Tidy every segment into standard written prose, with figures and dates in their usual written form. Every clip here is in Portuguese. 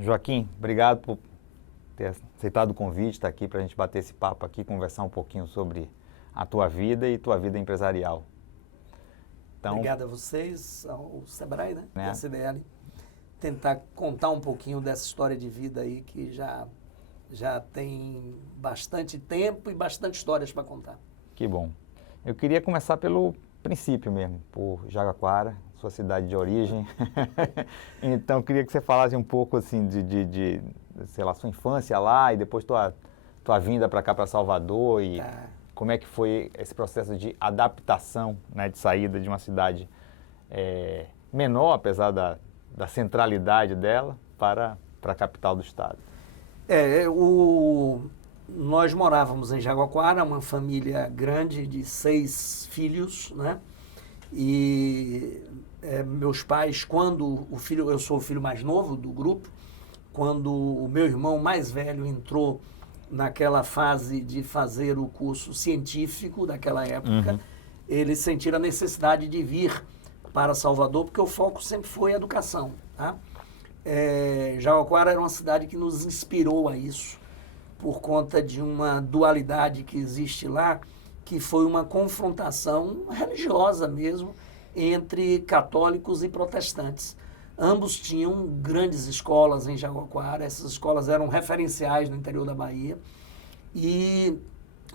Joaquim, obrigado por ter aceitado o convite, estar aqui para a gente bater esse papo aqui, conversar um pouquinho sobre a tua vida e tua vida empresarial. Então, obrigado a vocês, ao Sebrae, né? E a CDL, tentar contar um pouquinho dessa história de vida aí que já tem bastante tempo e bastante histórias para contar. Que bom. Eu queria começar pelo princípio mesmo, por Jaguaquara, sua cidade de origem. Então, eu queria que você falasse um pouco assim sei lá, sua infância lá e depois tua vinda para cá, para Salvador e como é que foi esse processo de adaptação, né, de saída de uma cidade menor, apesar da centralidade dela, para a capital do estado. Nós morávamos em Jaguaquara, uma família grande de 6 filhos, né? E meus pais, eu sou o filho mais novo do grupo, quando o meu irmão mais velho entrou naquela fase de fazer o curso científico daquela época, eles sentiram a necessidade de vir para Salvador, porque o foco sempre foi a educação, tá? Jaguaquara era uma cidade que nos inspirou a isso, por conta de uma dualidade que existe lá, que foi uma confrontação religiosa mesmo, entre católicos e protestantes. Ambos tinham grandes escolas em Jaguaquara, essas escolas eram referenciais no interior da Bahia,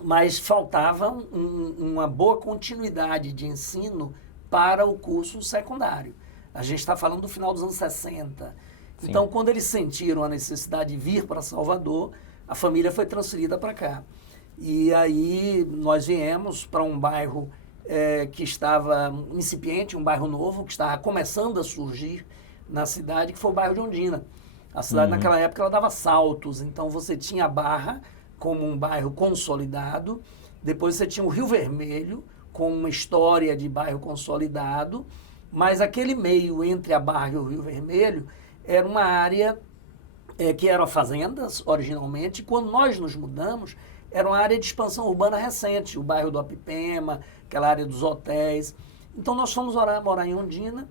mas faltava uma boa continuidade de ensino para o curso secundário. A gente está falando do final dos anos 60. Sim. Então, quando eles sentiram a necessidade de vir para Salvador, a família foi transferida para cá. E aí nós viemos para um bairro que estava incipiente, um bairro novo, que estava começando a surgir na cidade, que foi o bairro de Ondina. A cidade naquela época ela dava saltos, então você tinha a Barra como um bairro consolidado, depois você tinha o Rio Vermelho com uma história de bairro consolidado, mas aquele meio entre a Barra e o Rio Vermelho era uma área que eram fazendas originalmente. Quando nós nos mudamos, era uma área de expansão urbana recente, o bairro do Apipema, aquela área dos hotéis. Então nós fomos morar em Ondina,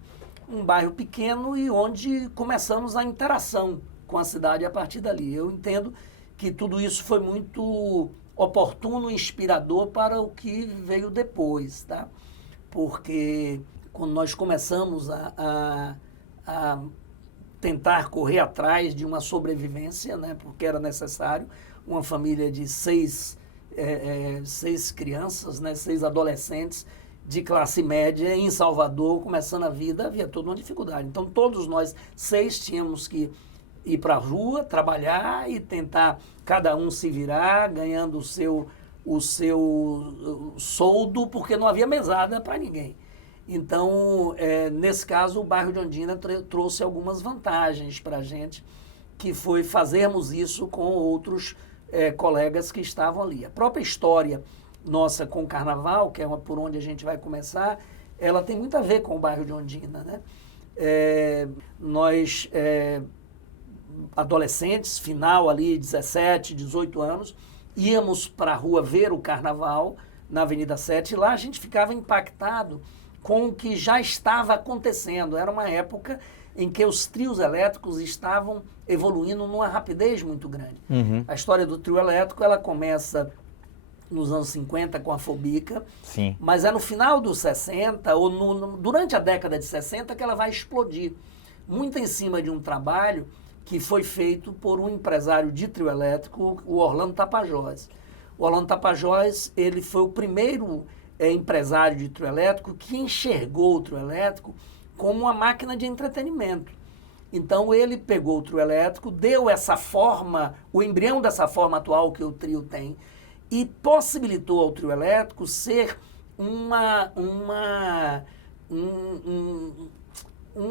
um bairro pequeno e onde começamos a interação com a cidade a partir dali. Eu entendo que tudo isso foi muito oportuno e inspirador para o que veio depois, tá? Porque quando nós começamos a tentar correr atrás de uma sobrevivência, né, porque era necessário, uma família de 6 crianças, né, 6 adolescentes de classe média em Salvador, começando a vida, havia toda uma dificuldade. Então, todos nós 6 tínhamos que ir para a rua, trabalhar e tentar cada um se virar, ganhando o seu soldo, porque não havia mesada para ninguém. Então, nesse caso, o bairro de Ondina trouxe algumas vantagens para a gente, que foi fazermos isso com outros colegas que estavam ali. A própria história nossa com o Carnaval, que é por onde a gente vai começar, ela tem muito a ver com o bairro de Ondina, né? Nós, adolescentes, final ali, 17, 18 anos, íamos para a rua ver o Carnaval na Avenida 7, e lá a gente ficava impactado com o que já estava acontecendo. Era uma época em que os trios elétricos estavam evoluindo numa rapidez muito grande. A história do trio elétrico, ela começa nos anos 50 com a Fobica, sim, mas é no final dos 60, ou durante a década de 60, que ela vai explodir. Muito em cima de um trabalho que foi feito por um empresário de trio elétrico, o Orlando Tapajós. O Orlando Tapajós, ele foi o primeiro empresário de trio elétrico que enxergou o trio elétrico como uma máquina de entretenimento. Então ele pegou o trio elétrico, deu essa forma, o embrião dessa forma atual que o trio tem, e possibilitou ao trio elétrico ser um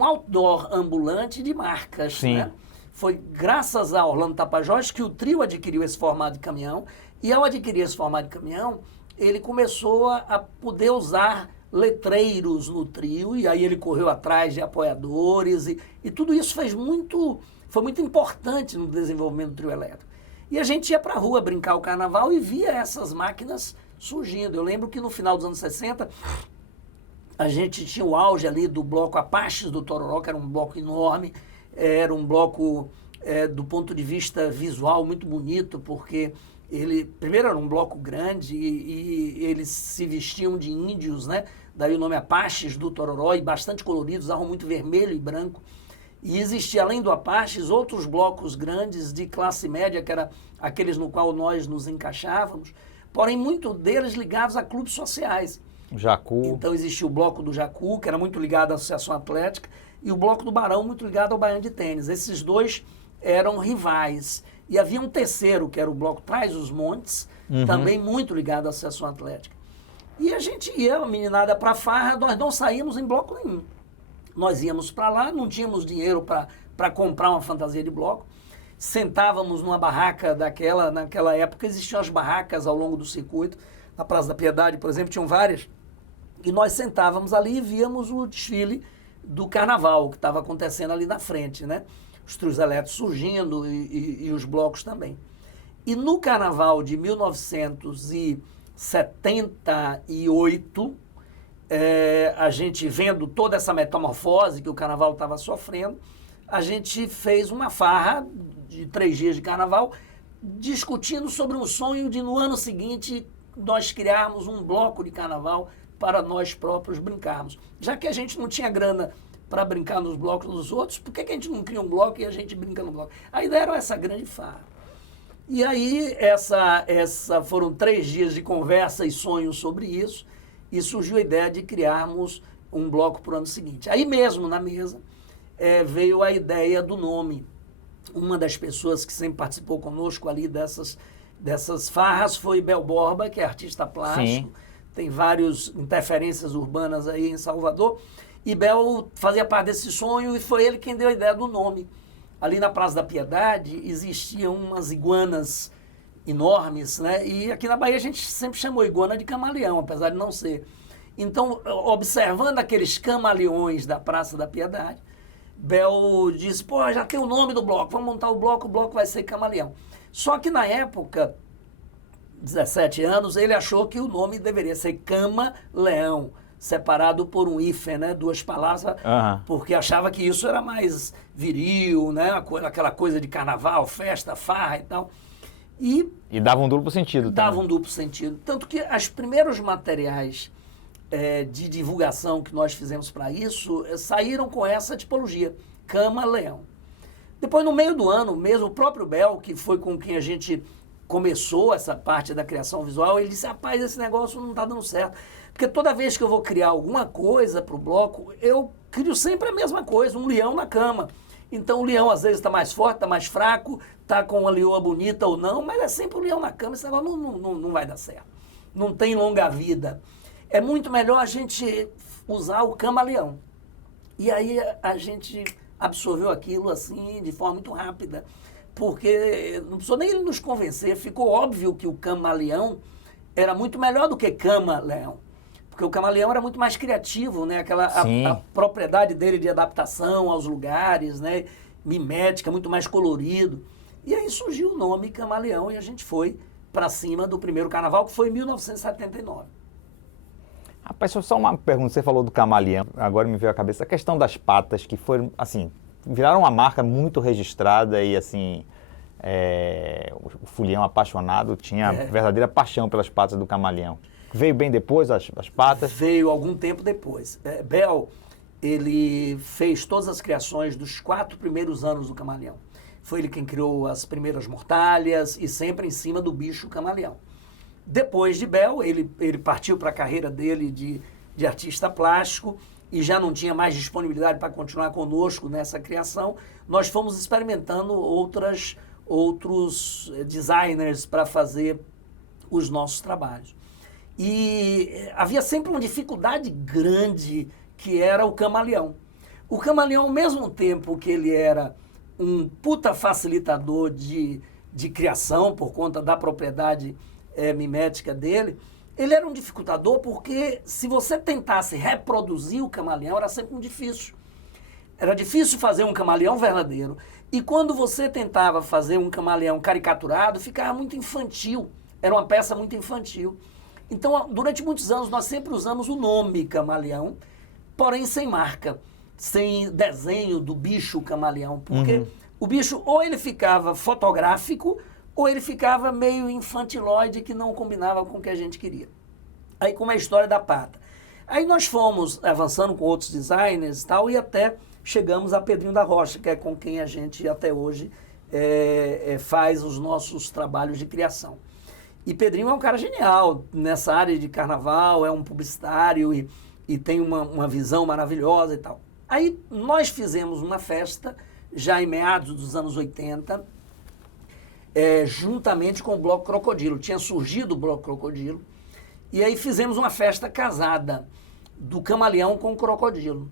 outdoor ambulante de marcas. Sim. Né? Foi graças a Orlando Tapajós que o trio adquiriu esse formato de caminhão, e ao adquirir esse formato de caminhão, ele começou a poder usar letreiros no trio, e aí ele correu atrás de apoiadores, e tudo isso foi muito importante no desenvolvimento do trio elétrico. E a gente ia para a rua brincar o carnaval e via essas máquinas surgindo. Eu lembro que no final dos anos 60, a gente tinha o auge ali do bloco Apaches do Tororó, que era um bloco enorme, era um bloco do ponto de vista visual, muito bonito, porque ele, primeiro, era um bloco grande e eles se vestiam de índios, né? Daí o nome Apaches do Tororó, e bastante coloridos, usavam muito vermelho e branco. E existia, além do Apaches, outros blocos grandes de classe média, que eram aqueles no qual nós nos encaixávamos, porém, muitos deles ligados a clubes sociais. O Jacu. Então, existia o bloco do Jacu, que era muito ligado à Associação Atlética, e o bloco do Barão, muito ligado ao Baiano de Tênis. Esses dois eram rivais. E havia um terceiro, que era o bloco Trás os Montes, também muito ligado à Associação Atlética. E a gente ia, a meninada, para farra, nós não saímos em bloco nenhum. Nós íamos para lá, não tínhamos dinheiro para comprar uma fantasia de bloco. Sentávamos numa barraca naquela época existiam as barracas ao longo do circuito. Na Praça da Piedade, por exemplo, tinham várias. E nós sentávamos ali e víamos o desfile do carnaval que estava acontecendo ali na frente, né? Os trios elétricos surgindo e os blocos também. E no carnaval de 1978, a gente vendo toda essa metamorfose que o carnaval estava sofrendo, a gente fez uma farra de 3 dias de carnaval, discutindo sobre um sonho de, no ano seguinte, nós criarmos um bloco de carnaval para nós próprios brincarmos. Já que a gente não tinha grana para brincar nos blocos dos outros, por que a gente não cria um bloco e a gente brinca no bloco? A ideia era essa grande farra. E aí, foram 3 dias de conversa e sonhos sobre isso, e surgiu a ideia de criarmos um bloco para o ano seguinte. Aí mesmo, na mesa, veio a ideia do nome. Uma das pessoas que sempre participou conosco ali dessas farras foi Bel Borba, que é artista plástico. Sim. Tem várias interferências urbanas aí em Salvador. E Bel fazia parte desse sonho e foi ele quem deu a ideia do nome. Ali na Praça da Piedade existiam umas iguanas enormes, né? E aqui na Bahia a gente sempre chamou iguana de camaleão, apesar de não ser. Então, observando aqueles camaleões da Praça da Piedade, Bel disse, pô, já tem o nome do bloco, vamos montar o bloco vai ser Camaleão. Só que na época, 17 anos, ele achou que o nome deveria ser Cama-Leão, separado por um hífen, né? 2 palavras, porque achava que isso era mais viril, né? Aquela coisa de carnaval, festa, farra e tal. E dava um duplo sentido. Dava um duplo sentido. Tanto que os primeiros materiais de divulgação que nós fizemos para isso saíram com essa tipologia, Cama-Leão. Depois, no meio do ano, mesmo o próprio Bel, que foi com quem a gente começou essa parte da criação visual, ele disse, rapaz, esse negócio não está dando certo. Porque toda vez que eu vou criar alguma coisa para o bloco, eu crio sempre a mesma coisa, um leão na cama. Então o leão às vezes está mais forte, está mais fraco, está com uma leoa bonita ou não, mas é sempre o leão na cama, esse negócio não vai dar certo. Não tem longa vida. É muito melhor a gente usar o camaleão. E aí a gente absorveu aquilo assim de forma muito rápida, porque não precisou nem ele nos convencer, ficou óbvio que o camaleão era muito melhor do que cama-leão. Porque o camaleão era muito mais criativo, né? A propriedade dele de adaptação aos lugares, né? Mimética, muito mais colorido. E aí surgiu o nome Camaleão e a gente foi para cima do primeiro carnaval, que foi em 1979. Rapaz, só uma pergunta, você falou do camaleão, agora me veio à cabeça a questão das patas, que foram, assim, viraram uma marca muito registrada e, assim, o Fulião apaixonado tinha verdadeira paixão pelas patas do camaleão. Veio bem depois as patas? Veio algum tempo depois. Bel, ele fez todas as criações dos 4 primeiros anos do camaleão. Foi ele quem criou as primeiras mortalhas e sempre em cima do bicho camaleão. Depois de Bel, ele partiu para a carreira dele de artista plástico e já não tinha mais disponibilidade para continuar conosco nessa criação. Nós fomos experimentando outros designers para fazer os nossos trabalhos. E havia sempre uma dificuldade grande que era o camaleão. O camaleão, ao mesmo tempo que ele era um puta facilitador de criação por conta da propriedade mimética dele, ele era um dificultador porque se você tentasse reproduzir o camaleão era sempre muito difícil. Era difícil fazer um camaleão verdadeiro. E quando você tentava fazer um camaleão caricaturado, ficava muito infantil. Era uma peça muito infantil. Então, durante muitos anos, nós sempre usamos o nome camaleão, porém sem marca, sem desenho do bicho camaleão, porque O bicho ou ele ficava fotográfico ou ele ficava meio infantilóide que não combinava com o que a gente queria. Aí como é a história da pata. Aí nós fomos avançando com outros designers e tal, e até chegamos a Pedrinho da Rocha, que é com quem a gente até hoje faz os nossos trabalhos de criação. E Pedrinho é um cara genial nessa área de carnaval, é um publicitário e tem uma visão maravilhosa e tal. Aí nós fizemos uma festa, já em meados dos anos 80, juntamente com o Bloco Crocodilo. Tinha surgido o Bloco Crocodilo, e aí fizemos uma festa casada do Camaleão com o Crocodilo.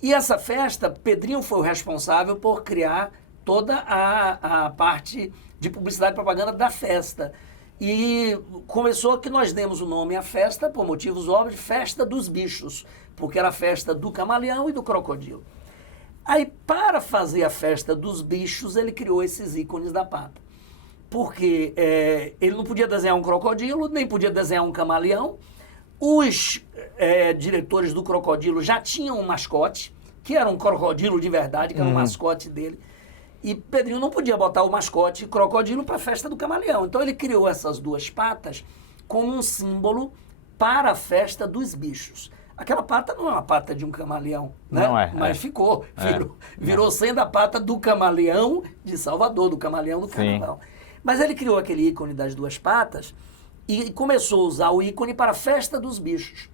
E essa festa, Pedrinho foi o responsável por criar toda a parte de publicidade e propaganda da festa. E começou que nós demos o nome à festa, por motivos óbvios, Festa dos Bichos, porque era a festa do Camaleão e do Crocodilo. Aí, para fazer a festa dos bichos, ele criou esses ícones da pata. Porque ele não podia desenhar um crocodilo, nem podia desenhar um camaleão. Os diretores do Crocodilo já tinham um mascote, que era um crocodilo de verdade, que era o mascote dele. E Pedrinho não podia botar o mascote crocodilo para a festa do camaleão. Então ele criou essas duas patas como um símbolo para a festa dos bichos. Aquela pata não é uma pata de um camaleão, né? Não é. Mas ficou, virou sendo a pata do camaleão de Salvador, do camaleão do carnaval. Sim. Mas ele criou aquele ícone das duas patas e começou a usar o ícone para a festa dos bichos.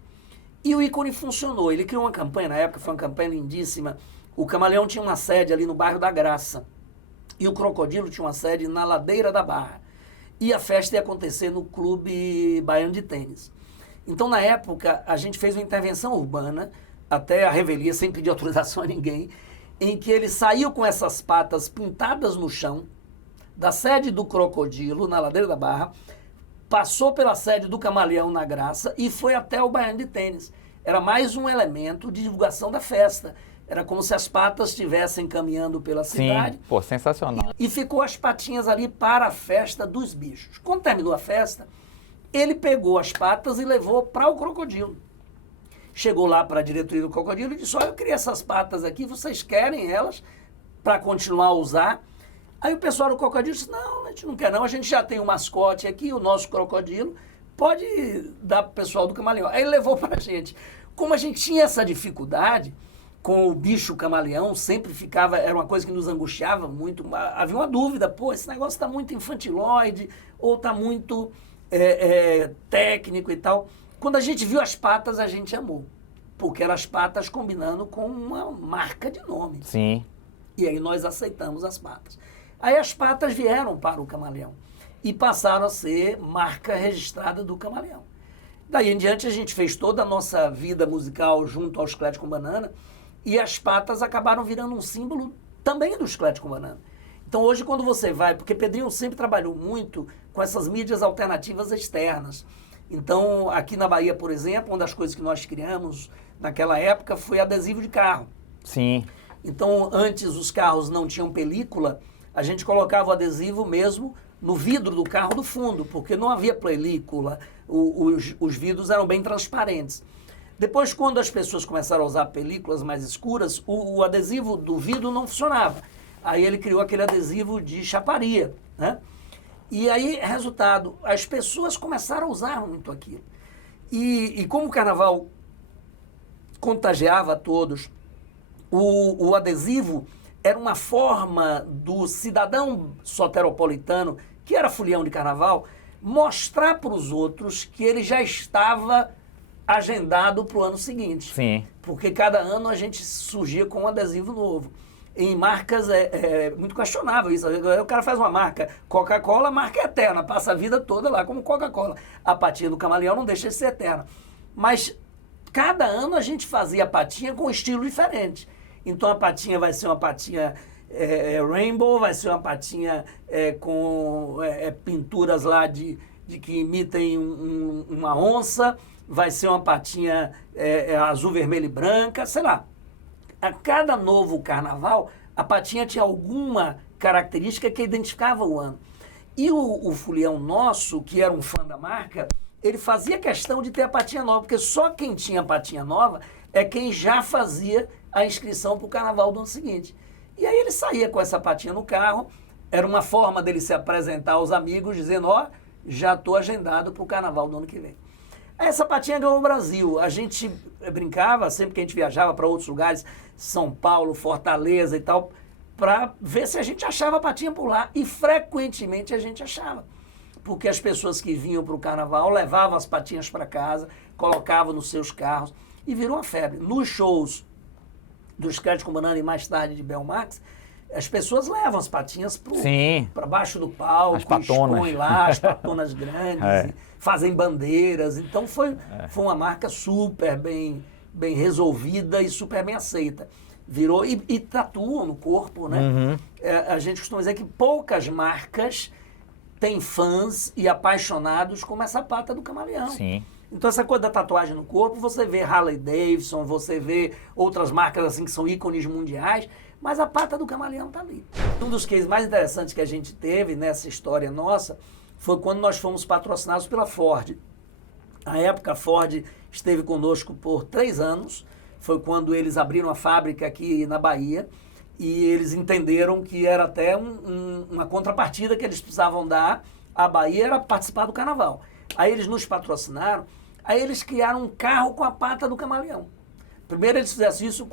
E o ícone funcionou. Ele criou uma campanha na época, foi uma campanha lindíssima. O Camaleão tinha uma sede ali no bairro da Graça. E o Crocodilo tinha uma sede na Ladeira da Barra. E a festa ia acontecer no Clube Baiano de Tênis. Então, na época, a gente fez uma intervenção urbana, até a revelia, sem pedir autorização a ninguém, em que ele saiu com essas patas pintadas no chão, da sede do Crocodilo, na Ladeira da Barra, passou pela sede do Camaleão na Graça e foi até o Baiano de Tênis. Era mais um elemento de divulgação da festa. Era como se as patas estivessem caminhando pela cidade. Sim, pô, sensacional. E ficou as patinhas ali para a festa dos bichos. Quando terminou a festa, ele pegou as patas e levou para o Crocodilo. Chegou lá para a diretoria do Crocodilo e disse, olha, eu queria essas patas aqui, vocês querem elas para continuar a usar? Aí o pessoal do Crocodilo disse, não, a gente não quer não, a gente já tem um mascote aqui, o nosso Crocodilo, pode dar para o pessoal do Camaleão. Aí ele levou para a gente. Como a gente tinha essa dificuldade com o bicho camaleão, sempre ficava, era uma coisa que nos angustiava muito, havia uma dúvida, pô, esse negócio está muito infantilóide, ou está muito técnico e tal. Quando a gente viu as patas, a gente amou, porque eram as patas combinando com uma marca de nome. Sim. E aí nós aceitamos as patas. Aí as patas vieram para o Camaleão e passaram a ser marca registrada do Camaleão. Daí em diante a gente fez toda a nossa vida musical junto ao Chiclete com Banana e as patas acabaram virando um símbolo também do Chiclete com Banana. Então hoje quando você vai, porque Pedrinho sempre trabalhou muito com essas mídias alternativas externas. Então aqui na Bahia, por exemplo, uma das coisas que nós criamos naquela época foi adesivo de carro. Sim. Então antes os carros não tinham película, a gente colocava o adesivo mesmo no vidro do carro do fundo, porque não havia película, os vidros eram bem transparentes. Depois, quando as pessoas começaram a usar películas mais escuras, o adesivo do vidro não funcionava. Aí ele criou aquele adesivo de chaparia, né? E aí, resultado, as pessoas começaram a usar muito aquilo. E como o carnaval contagiava a todos, o adesivo era uma forma do cidadão soteropolitano, que era folião de carnaval, mostrar para os outros que ele já estava agendado para o ano seguinte. Sim. Porque cada ano a gente surgia com um adesivo novo. Em marcas é muito questionável isso. O cara faz uma marca Coca-Cola, a marca é eterna, passa a vida toda lá como Coca-Cola. A patinha do Camaleão não deixa de ser eterna. Mas cada ano a gente fazia a patinha com um estilo diferente. Então a patinha vai ser uma patinha rainbow, vai ser uma patinha com pinturas lá de que imitem uma onça, vai ser uma patinha azul, vermelho e branca, sei lá. A cada novo carnaval, a patinha tinha alguma característica que identificava o ano. E o folião nosso, que era um fã da marca, ele fazia questão de ter a patinha nova, porque só quem tinha a patinha nova é quem já fazia a inscrição para o carnaval do ano seguinte. E aí ele saía com essa patinha no carro, era uma forma dele se apresentar aos amigos, dizendo, ó, já estou agendado para o carnaval do ano que vem. Essa patinha ganhou o Brasil. A gente brincava, sempre que a gente viajava para outros lugares, São Paulo, Fortaleza e tal, para ver se a gente achava a patinha por lá. E frequentemente a gente achava. Porque as pessoas que vinham para o carnaval levavam as patinhas para casa, colocavam nos seus carros e virou uma febre. Nos shows dos Crédito com Banana e mais tarde de Belmax, as pessoas levam as patinhas para baixo do palco, expõem lá as patonas grandes, fazem bandeiras. Então foi uma marca super bem resolvida e super bem aceita. Virou e tatuam no corpo, né? Uhum. A gente costuma dizer que poucas marcas têm fãs e apaixonados como essa pata do camaleão. Sim. Então essa coisa da tatuagem no corpo, você vê Harley Davidson, você vê outras marcas assim que são ícones mundiais, mas a pata do camaleão está ali. Um dos cases mais interessantes que a gente teve nessa história nossa foi quando nós fomos patrocinados pela Ford. Na época, a Ford esteve conosco por 3 anos, foi quando eles abriram a fábrica aqui na Bahia, e eles entenderam que era até uma contrapartida que eles precisavam dar à Bahia, era participar do carnaval. Aí eles nos patrocinaram, aí eles criaram um carro com a pata do camaleão. Primeiro eles fizeram isso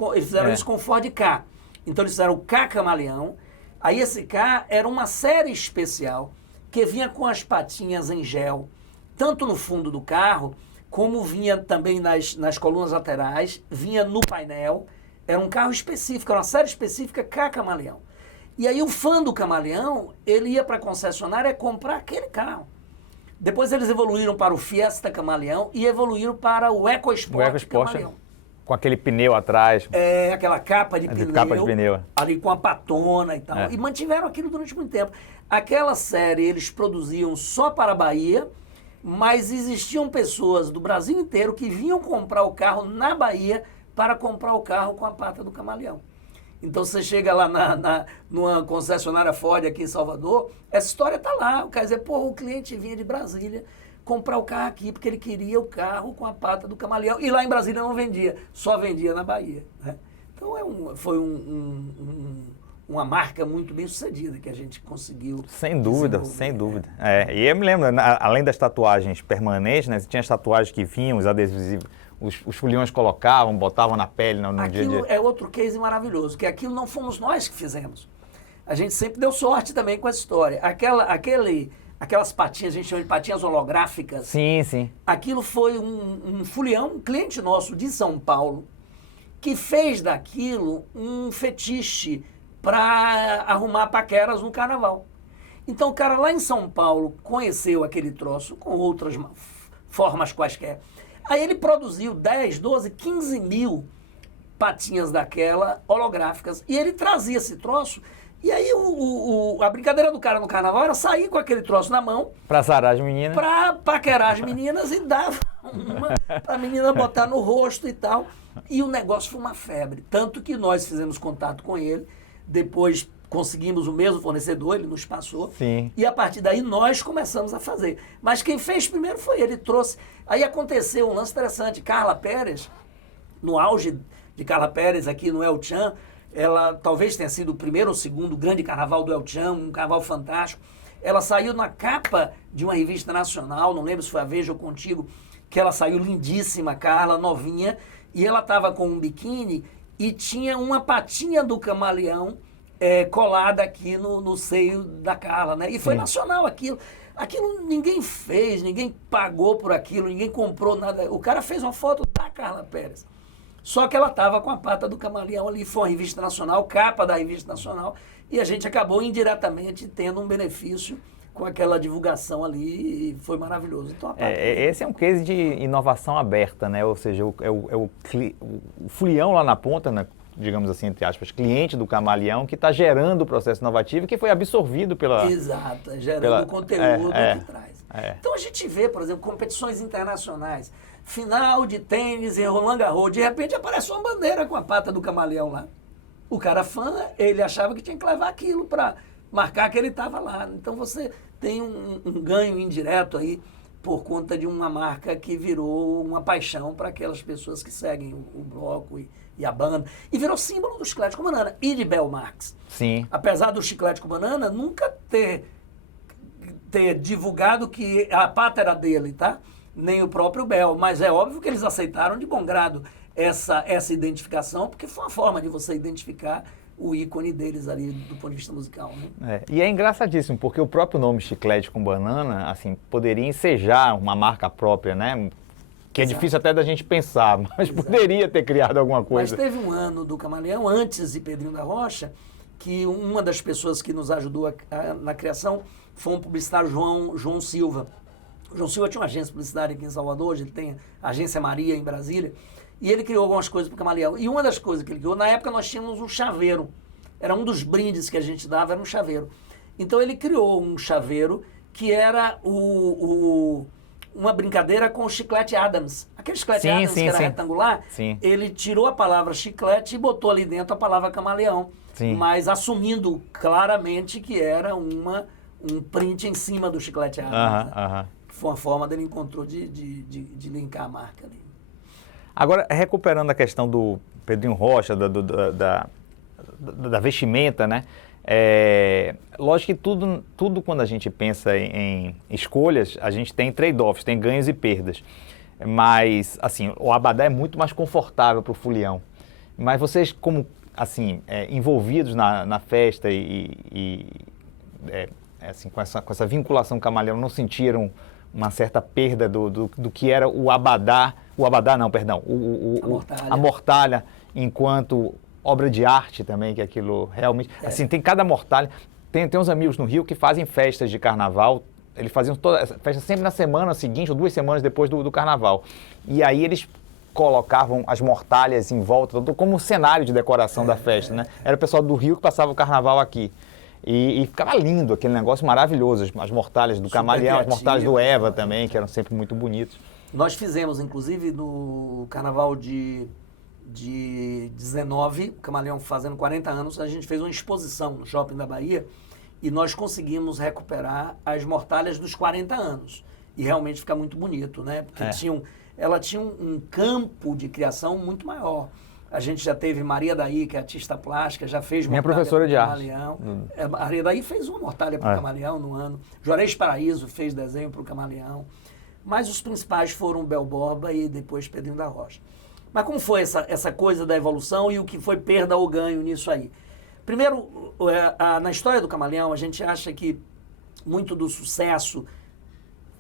com o Ford Ka. Então eles fizeram o Ka Camaleão. Aí esse Ka era uma série especial que vinha com as patinhas em gel, tanto no fundo do carro, como vinha também nas colunas laterais, vinha no painel. Era um carro específico, era uma série específica Ka Camaleão. E aí o fã do camaleão, ele ia para a concessionária comprar aquele carro. Depois eles evoluíram para o Fiesta Camaleão e evoluíram para o EcoSport Camaleão. Com aquele pneu atrás. Aquela capa de pneu. Ali com a patona e tal. E mantiveram aquilo durante muito tempo. Aquela série eles produziam só para a Bahia, mas existiam pessoas do Brasil inteiro que vinham comprar o carro na Bahia para comprar o carro com a pata do camaleão. Então você chega lá numa concessionária Ford aqui em Salvador, essa história está lá. Quer dizer, o cliente vinha de Brasília comprar o carro aqui porque ele queria o carro com a pata do camaleão. E lá em Brasília não vendia, só vendia na Bahia. Né? Então foi uma marca muito bem sucedida que a gente conseguiu. Sem dúvida, sem dúvida. E eu me lembro, além das tatuagens permanentes, né, tinha as tatuagens que vinham, os adesivos, os foliões colocavam, botavam na pele no dia a dia. É outro case maravilhoso, que aquilo não fomos nós que fizemos. A gente sempre deu sorte também com essa história. Aquelas patinhas, a gente chama de patinhas holográficas. Sim, sim. Aquilo foi um folião, um cliente nosso de São Paulo, que fez daquilo um fetiche para arrumar paqueras no carnaval. Então o cara lá em São Paulo conheceu aquele troço com outras formas quaisquer. Aí ele produziu 10, 12, 15 mil patinhas daquela holográficas. E ele trazia esse troço. E aí a brincadeira do cara no carnaval era sair com aquele troço na mão. Pra sarar as meninas. Pra paquerar as meninas e dava uma pra menina botar no rosto e tal. E o negócio foi uma febre. Tanto que nós fizemos contato com ele. Depois conseguimos o mesmo fornecedor, ele nos passou. Sim. E a partir daí nós começamos a fazer. Mas quem fez primeiro foi ele, trouxe. Aí aconteceu um lance interessante. Carla Pérez, no auge de Carla Pérez aqui no El Chan, ela talvez tenha sido o primeiro ou segundo grande carnaval do El Chan, um carnaval fantástico. Ela saiu na capa de uma revista nacional, não lembro se foi a Veja ou Contigo, que ela saiu lindíssima, Carla, novinha, e ela estava com um biquíni e tinha uma patinha do camaleão colada aqui no seio da Carla, né? E foi nacional aquilo. Aquilo ninguém fez, ninguém pagou por aquilo, ninguém comprou nada. O cara fez uma foto da Carla Pérez. Só que ela estava com a pata do camaleão ali, foi uma revista nacional, capa da revista nacional, e a gente acabou indiretamente tendo um benefício com aquela divulgação ali, e foi maravilhoso. Então, esse é um case de inovação aberta, né? Ou seja, o folião lá na ponta, né? Digamos assim, entre aspas, cliente do camaleão, que está gerando o processo inovativo, que foi absorvido pela... Exato, gerando o conteúdo que traz. É. Então a gente vê, por exemplo, competições internacionais, final de tênis em Roland Garros, de repente aparece uma bandeira com a pata do camaleão lá. O cara fã, ele achava que tinha que levar aquilo para marcar que ele estava lá. Então você tem um ganho indireto aí por conta de uma marca que virou uma paixão para aquelas pessoas que seguem o bloco e a banda. E virou símbolo do chiclete com banana e de Bel Marx. Sim. Apesar do chiclete com banana nunca ter divulgado que a pata era dele, tá? Nem o próprio Bel. Mas é óbvio que eles aceitaram de bom grado essa identificação, porque foi uma forma de você identificar o ícone deles ali do ponto de vista musical, né? E é engraçadíssimo, porque o próprio nome chiclete com banana, assim, poderia ensejar uma marca própria, né? Que é difícil até da gente pensar, mas poderia ter criado alguma coisa. Mas teve um ano do Camaleão, antes de Pedrinho da Rocha, que uma das pessoas que nos ajudou na criação foi um publicitário, João Silva. O João Silva tinha uma agência publicitária aqui em Salvador, hoje ele tem a Agência Maria em Brasília, e ele criou algumas coisas para o Camaleão. E uma das coisas que ele criou, na época nós tínhamos um chaveiro. Era um dos brindes que a gente dava, era um chaveiro. Então ele criou um chaveiro que era uma brincadeira com o chiclete Adams. Aquele chiclete Adams que era retangular, ele tirou a palavra chiclete e botou ali dentro a palavra camaleão. Mas assumindo claramente que era um print em cima do chiclete Adams. Né? Foi uma forma dele encontrou de linkar a marca ali. Agora, recuperando a questão do Pedrinho Rocha, da vestimenta, né? Lógico que tudo quando a gente pensa em escolhas, a gente tem trade-offs, tem ganhos e perdas. Mas, assim, o abadá é muito mais confortável para o folião. Mas vocês, como, assim, envolvidos na festa assim, com essa vinculação camaleão, não sentiram uma certa perda do que era o abadá, a mortalha enquanto obra de arte também, que aquilo realmente... Assim, tem cada mortalha... Tem uns amigos no Rio que fazem festas de carnaval, eles faziam toda essa festa sempre na semana seguinte ou 2 semanas depois do carnaval. E aí eles colocavam as mortalhas em volta, como um cenário de decoração da festa, né? Era o pessoal do Rio que passava o carnaval aqui. E ficava lindo, aquele negócio maravilhoso, as mortalhas do Camaleão, as mortalhas do Eva também, que eram sempre muito bonitos. Nós fizemos, inclusive, no carnaval de 19, o Camaleão fazendo 40 anos, a gente fez uma exposição no Shopping da Bahia e nós conseguimos recuperar as mortalhas dos 40 anos. E realmente fica muito bonito, né? Porque ela tinha um campo de criação muito maior. A gente já teve Maria Daí, que é artista plástica, já fez minha professora de arte. Maria Daí fez uma mortalha para o Camaleão no ano. Juarez Paraíso fez desenho para o Camaleão. Mas os principais foram Bel Borba e depois Pedrinho da Rocha. Mas como foi essa coisa da evolução e o que foi perda ou ganho nisso aí? Primeiro, na história do Camaleão, a gente acha que muito do sucesso,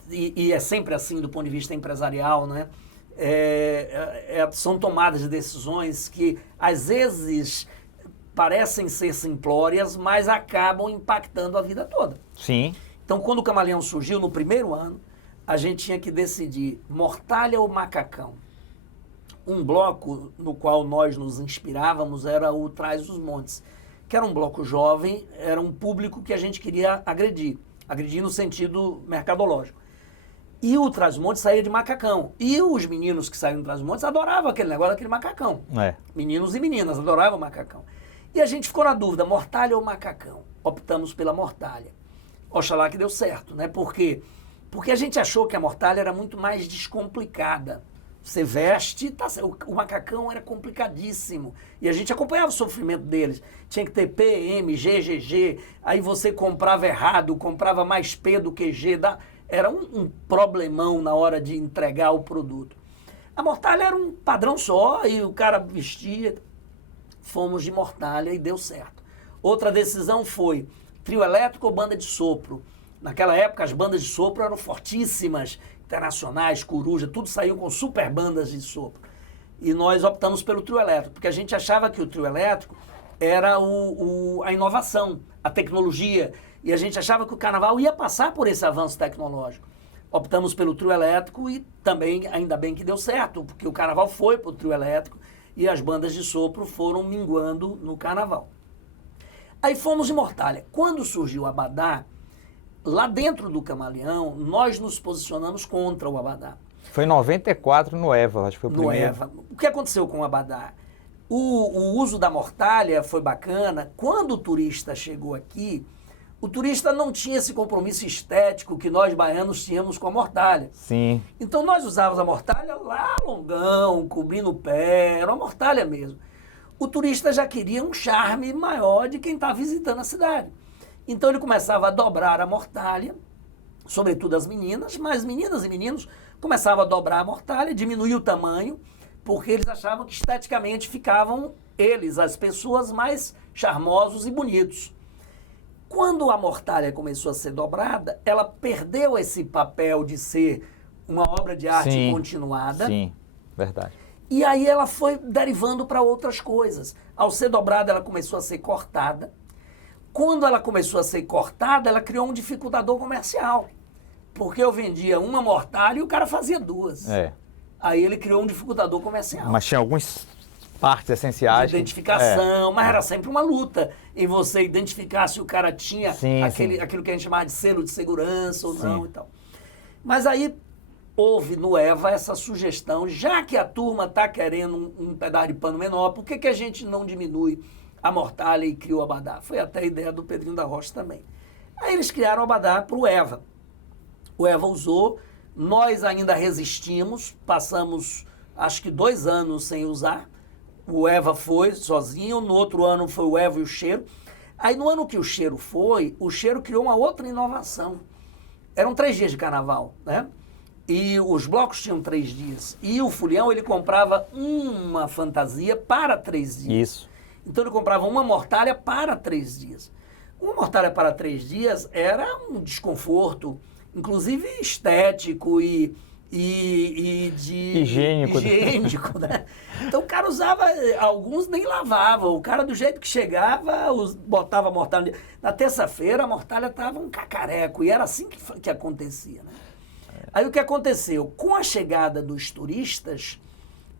e é sempre assim do ponto de vista empresarial, né? São tomadas de decisões que às vezes parecem ser simplórias, mas acabam impactando a vida toda. Sim. Então, quando o Camaleão surgiu, no primeiro ano, a gente tinha que decidir mortalha ou macacão. Um bloco no qual nós nos inspirávamos era o Traz os Montes, que era um bloco jovem, era um público que a gente queria agredir no sentido mercadológico. E o Trás-os-Montes saía de macacão. E os meninos que saíram do Trás-os-Montes adoravam aquele negócio, aquele macacão. Meninos e meninas adoravam macacão. E a gente ficou na dúvida, mortalha ou macacão? Optamos pela mortalha. Oxalá que deu certo, né? Por quê? Porque a gente achou que a mortalha era muito mais descomplicada. Você veste, o macacão era complicadíssimo. E a gente acompanhava o sofrimento deles. Tinha que ter PM, GGG, aí você comprava errado, comprava mais P do que G. Era um problemão na hora de entregar o produto. A mortalha era um padrão só e o cara vestia. Fomos de mortalha e deu certo. Outra decisão foi trio elétrico ou banda de sopro. Naquela época as bandas de sopro eram fortíssimas, internacionais, coruja, tudo saiu com super bandas de sopro. E nós optamos pelo trio elétrico, porque a gente achava que o trio elétrico era a inovação, a tecnologia. E a gente achava que o carnaval ia passar por esse avanço tecnológico. Optamos pelo trio elétrico e também, ainda bem que deu certo, porque o carnaval foi para o trio elétrico e as bandas de sopro foram minguando no carnaval. Aí fomos de mortalha. Quando surgiu o abadá, lá dentro do Camaleão, nós nos posicionamos contra o abadá. Foi em 94 no Eva, acho que foi o primeiro. No Eva. O que aconteceu com o abadá? O uso da mortalha foi bacana. Quando o turista chegou aqui, O turista não tinha esse compromisso estético que nós baianos tínhamos com a mortalha. Sim. Então nós usávamos a mortalha lá longão, cobrindo o pé, era uma mortalha mesmo. O turista já queria um charme maior de quem está visitando a cidade. Então ele começava a dobrar a mortalha, sobretudo as meninas, mas meninas e meninos começavam a dobrar a mortalha, diminuir o tamanho, porque eles achavam que esteticamente ficavam eles, as pessoas, mais charmosos e bonitos. Quando a mortalha começou a ser dobrada, ela perdeu esse papel de ser uma obra de arte continuada. Sim, verdade. E aí ela foi derivando para outras coisas. Ao ser dobrada, ela começou a ser cortada. Quando ela começou a ser cortada, ela criou um dificultador comercial. Porque eu vendia uma mortalha e o cara fazia duas. Aí ele criou um dificultador comercial. Mas tinha algumas partes essenciais. De identificação, mas era sempre uma luta em você identificar se o cara tinha aquilo que a gente chamava de selo de segurança ou não e tal. Mas aí houve no EVA essa sugestão, já que a turma está querendo um pedaço de pano menor, por que a gente não diminui a mortalha e cria o abadá? Foi até a ideia do Pedrinho da Rocha também. Aí eles criaram o abadá para o EVA. O EVA usou, nós ainda resistimos, passamos acho que 2 anos sem usar. O EVA foi sozinho, no outro ano foi o EVA e o cheiro. Aí no ano que o cheiro foi, o cheiro criou uma outra inovação. Eram 3 dias de carnaval, né? E os blocos tinham 3 dias. E o Fulião, ele comprava uma fantasia para 3 dias. Isso. Então ele comprava uma mortalha para 3 dias. Uma mortalha para 3 dias era um desconforto, inclusive estético e de higiênico, né? Então o cara usava, alguns nem lavavam, o cara do jeito que chegava, botava a mortalha. Na terça-feira a mortalha estava um cacareco, e era assim que acontecia, né? Aí o que aconteceu? Com a chegada dos turistas,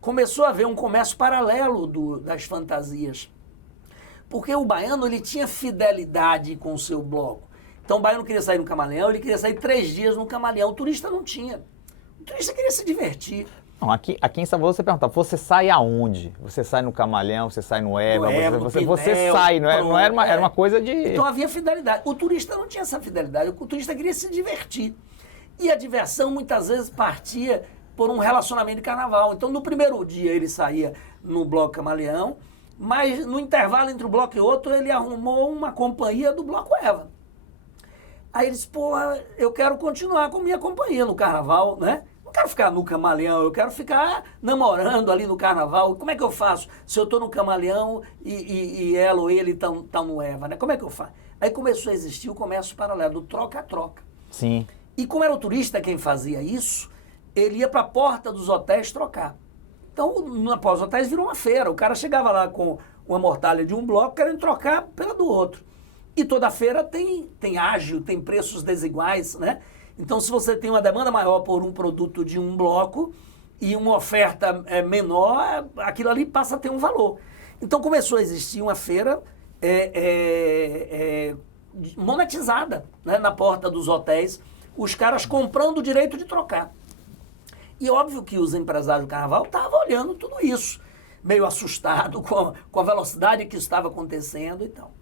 começou a haver um comércio paralelo das fantasias. Porque o baiano, ele tinha fidelidade com o seu bloco. Então o baiano queria sair no Camaleão, ele queria sair 3 dias no Camaleão, o turista não tinha. O turista queria se divertir. Não, aqui em Salvador você pergunta, você sai aonde? Você sai no Camaleão, você sai no EVA, você sai, não era uma coisa de... Então havia fidelidade. O turista não tinha essa fidelidade, o turista queria se divertir. E a diversão muitas vezes partia por um relacionamento de carnaval. Então no primeiro dia ele saía no bloco Camaleão, mas no intervalo entre um bloco e outro ele arrumou uma companhia do bloco EVA. Aí ele disse, porra, eu quero continuar com minha companhia no carnaval, né? Não quero ficar no Camaleão, eu quero ficar namorando ali no carnaval. Como é que eu faço se eu estou no Camaleão e ela ou ele estão no EVA, né? Como é que eu faço? Aí começou a existir o comércio paralelo, do troca-troca. Sim. E como era o turista quem fazia isso, ele ia para a porta dos hotéis trocar. Então, após os hotéis virou uma feira. O cara chegava lá com uma mortalha de um bloco querendo trocar pela do outro. E toda feira tem ágio, tem preços desiguais, né? Então, se você tem uma demanda maior por um produto de um bloco e uma oferta menor, aquilo ali passa a ter um valor. Então, começou a existir uma feira monetizada, né, na porta dos hotéis, os caras comprando o direito de trocar. E óbvio que os empresários do carnaval estavam olhando tudo isso, meio assustado com a velocidade que estava acontecendo e tal.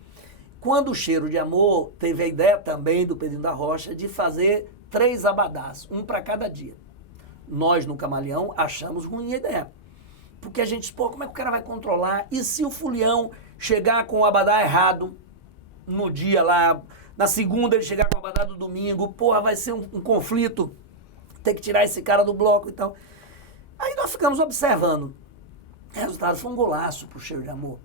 Quando o Cheiro de Amor teve a ideia também do Pedrinho da Rocha de fazer 3 abadás, um para cada dia. Nós, no Camaleão, achamos ruim a ideia. Porque a gente disse, pô, como é que o cara vai controlar? E se o Fulião chegar com o abadá errado no dia lá, na segunda ele chegar com o abadá do domingo, porra, vai ser um conflito, ter que tirar esse cara do bloco e tal. Aí nós ficamos observando. O resultado foi um golaço pro Cheiro de Amor.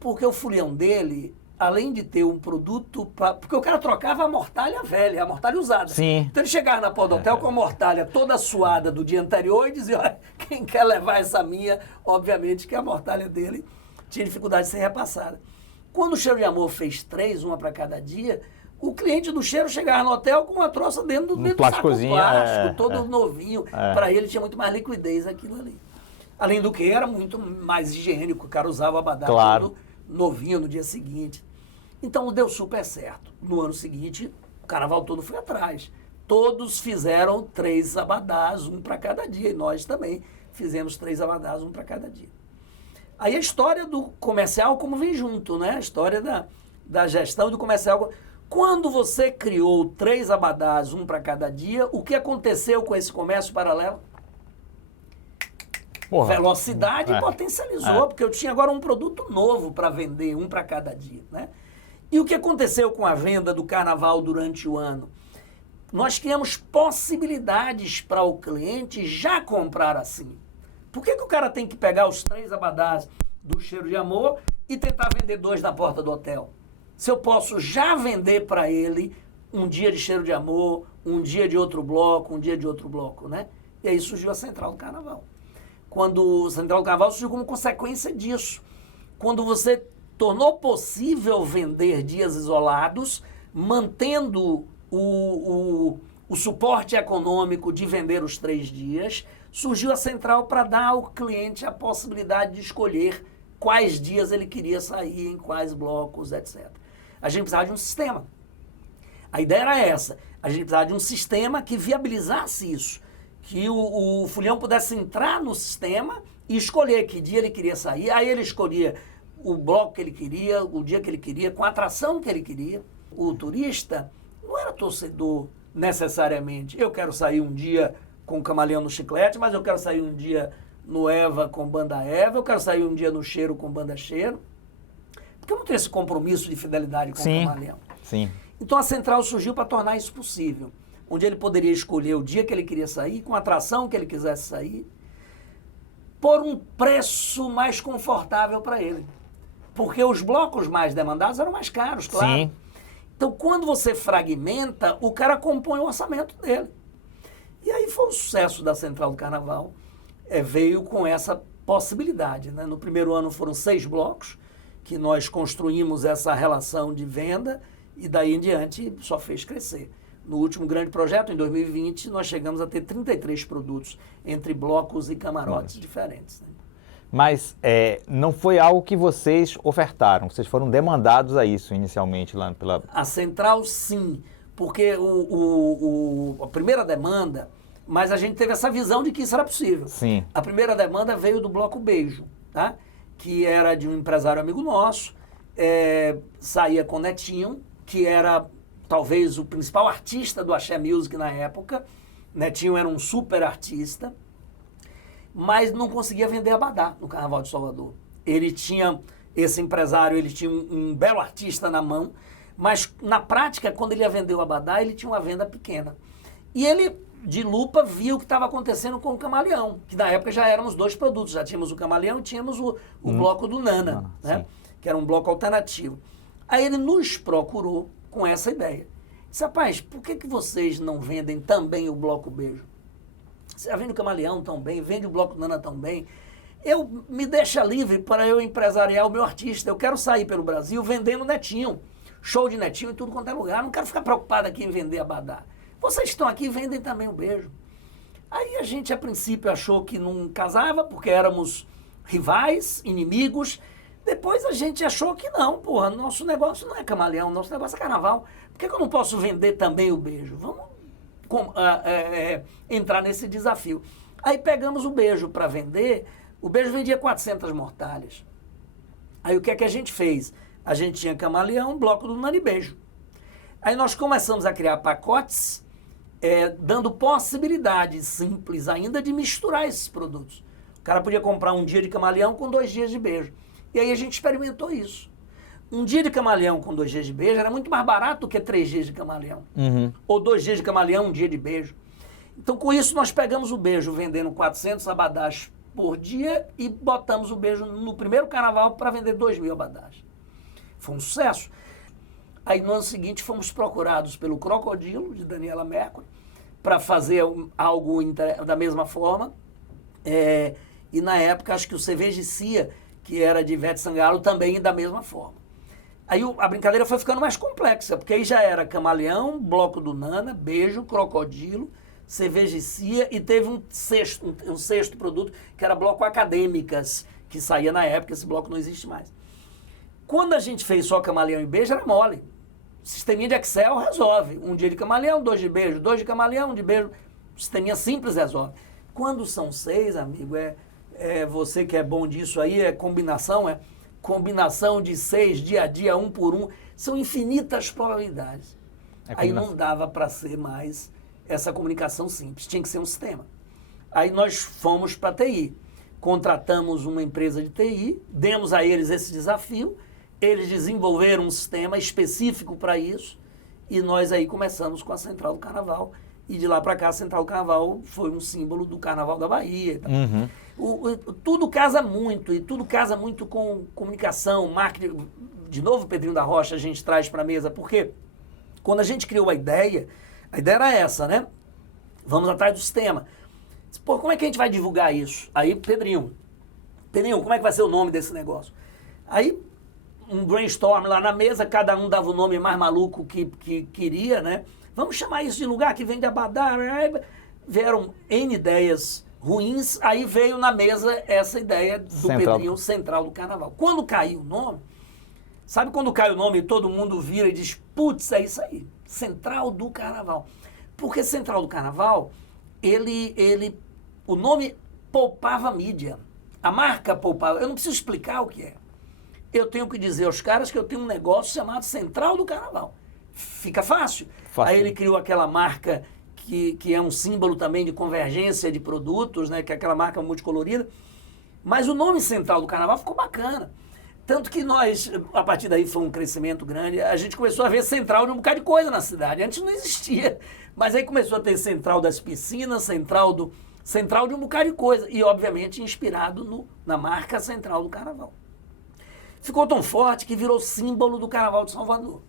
Porque o Fulião dele, além de ter um produto... Porque o cara trocava a mortalha velha, a mortalha usada. Sim. Então ele chegava na porta do hotel com a mortalha toda suada do dia anterior e dizia, olha, quem quer levar essa minha, obviamente que a mortalha dele tinha dificuldade de ser repassada. Quando o Cheiro de Amor fez 3, uma para cada dia, o cliente do Cheiro chegava no hotel com uma troça dentro do saco plástico, todo novinho. Para ele tinha muito mais liquidez aquilo ali. Além do que era muito mais higiênico, o cara usava o abadá todo novinho no dia seguinte. Então deu super certo. No ano seguinte, o carnaval todo foi atrás. Todos fizeram 3 abadás, um para cada dia. E nós também fizemos 3 abadás, um para cada dia. Aí a história do comercial como vem junto, né? A história da gestão do comercial. Quando você criou 3 abadás, um para cada dia, o que aconteceu com esse comércio paralelo? Porra. Velocidade potencializou, porque eu tinha agora um produto novo para vender, um para cada dia, né? E o que aconteceu com a venda do carnaval durante o ano? Nós criamos possibilidades para o cliente já comprar assim. Por que o cara tem que pegar os 3 abadás do Cheiro de Amor e tentar vender 2 na porta do hotel? Se eu posso já vender para ele um dia de Cheiro de Amor, um dia de outro bloco, um dia de outro bloco, né? E aí surgiu a Central do Carnaval. Quando a Central do Carnaval surgiu como consequência disso. Quando você tornou possível vender dias isolados, mantendo o suporte econômico de vender os 3 dias, surgiu a Central para dar ao cliente a possibilidade de escolher quais dias ele queria sair, em quais blocos, etc. A gente precisava de um sistema. A ideia era essa. A gente precisava de um sistema que viabilizasse isso. Que o Fulião pudesse entrar no sistema e escolher que dia ele queria sair. Aí ele escolhia o bloco que ele queria, o dia que ele queria, com a atração que ele queria. O turista não era torcedor necessariamente. Eu quero sair um dia com o Camaleão no Chiclete, mas eu quero sair um dia no Eva com banda Eva, eu quero sair um dia no Cheiro com banda Cheiro. Porque eu não tenho esse compromisso de fidelidade com o Camaleão. Sim. Então a Central surgiu para tornar isso possível. Onde ele poderia escolher o dia que ele queria sair, com a atração que ele quisesse sair, por um preço mais confortável para ele. Porque os blocos mais demandados eram mais caros, claro. Sim. Então, quando você fragmenta, o cara compõe o orçamento dele. E aí foi o sucesso da Central do Carnaval. Veio com essa possibilidade, né? No primeiro ano foram 6 blocos, que nós construímos essa relação de venda, e daí em diante só fez crescer. No último grande projeto, em 2020, nós chegamos a ter 33 produtos, entre blocos e camarotes diferentes, né? Mas não foi algo que vocês ofertaram, vocês foram demandados a isso inicialmente lá pela... A Central, sim, porque a primeira demanda, mas a gente teve essa visão de que isso era possível. Sim. A primeira demanda veio do Bloco Beijo, tá? Que era de um empresário amigo nosso, saía com Netinho, que era talvez o principal artista do Axé Music na época. Netinho era um super artista, mas não conseguia vender abadá no Carnaval de Salvador. Ele tinha, esse empresário, ele tinha um belo artista na mão, mas na prática, quando ele ia vender o abadá, ele tinha uma venda pequena. E ele, de lupa, viu o que estava acontecendo com o Camaleão, que na época já éramos 2 produtos, já tínhamos o Camaleão e tínhamos o bloco do Nana, né? Que era um bloco alternativo. Aí ele nos procurou com essa ideia. Disse, rapaz, por que vocês não vendem também o Bloco Beijo? Você já vende o Camaleão tão bem, vende o Bloco Nana tão bem. Me deixa livre para eu empresariar o meu artista. Eu quero sair pelo Brasil vendendo Netinho. Show de Netinho em tudo quanto é lugar. Não quero ficar preocupado aqui em vender abadá. Vocês estão aqui vendem também o beijo. Aí a gente, a princípio, achou que não casava, porque éramos rivais, inimigos. Depois a gente achou que não, porra, nosso negócio não é Camaleão, nosso negócio é Carnaval. Por que eu não posso vender também o beijo? Vamos entrar nesse desafio. Aí pegamos o beijo para vender, o beijo vendia 400 mortalhas. Aí o que é que a gente fez? A gente tinha Camaleão, bloco do Nani Beijo. Aí nós começamos a criar pacotes, dando possibilidades simples ainda de misturar esses produtos. O cara podia comprar um dia de Camaleão com 2 dias de beijo. E aí a gente experimentou isso. Um dia de Camaleão com 2 dias de beijo era muito mais barato do que 3 dias de Camaleão. Uhum. Ou 2 dias de Camaleão, um dia de beijo. Então, com isso, nós pegamos o beijo vendendo 400 abadás por dia e botamos o beijo no primeiro carnaval para vender 2.000 abadás. Foi um sucesso. Aí, no ano seguinte, fomos procurados pelo Crocodilo, de Daniela Mercury, para fazer algo da mesma forma. E, na época, acho que o Cervejicia, que era de Ivete Sangalo, também da mesma forma. Aí a brincadeira foi ficando mais complexa, porque aí já era Camaleão, Bloco do Nana, Beijo, Crocodilo, Cervejicia e teve um sexto produto, que era Bloco Acadêmicas, que saía na época, esse bloco não existe mais. Quando a gente fez só Camaleão e Beijo, era mole. Sisteminha de Excel resolve. Um dia de Camaleão, 2 de Beijo, 2 de Camaleão, 1 de Beijo. Sisteminha simples resolve. Quando são 6, amigo, você que é bom disso aí, combinação, combinação de 6, dia a dia, 1 por 1. São infinitas probabilidades. Aí não dava para ser mais essa comunicação simples, tinha que ser um sistema. Aí nós fomos para a TI, contratamos uma empresa de TI, demos a eles esse desafio, eles desenvolveram um sistema específico para isso e nós aí começamos com a Central do Carnaval. E de lá para cá, a Central do Carnaval foi um símbolo do Carnaval da Bahia. Tudo casa muito, e tudo casa muito com comunicação, marketing. De novo, Pedrinho da Rocha, a gente traz para a mesa, porque quando a gente criou a ideia era essa, né? Vamos atrás do sistema. Pô, como é que a gente vai divulgar isso? Aí, Pedrinho, como é que vai ser o nome desse negócio? Aí, um brainstorm lá na mesa, cada um dava o nome mais maluco que queria, né? Vamos chamar isso de lugar que vem de Abadá. Vieram N ideias ruins, aí veio na mesa essa ideia do Pedrinho Central do Carnaval. Quando caiu o nome, sabe quando cai o nome e todo mundo vira e diz, putz, é isso aí, Central do Carnaval. Porque Central do Carnaval, o nome poupava a mídia. A marca poupava. Eu não preciso explicar o que é. Eu tenho que dizer aos caras que eu tenho um negócio chamado Central do Carnaval. Fica fácil. Aí ele criou aquela marca que é um símbolo também de convergência de produtos, né? Que é aquela marca multicolorida. Mas o nome Central do Carnaval ficou bacana. Tanto que nós, a partir daí foi um crescimento grande, a gente começou a ver central de um bocado de coisa na cidade. Antes não existia. Mas aí começou a ter central das piscinas, central de um bocado de coisa. E, obviamente, inspirado na marca Central do Carnaval. Ficou tão forte que virou símbolo do Carnaval de Salvador.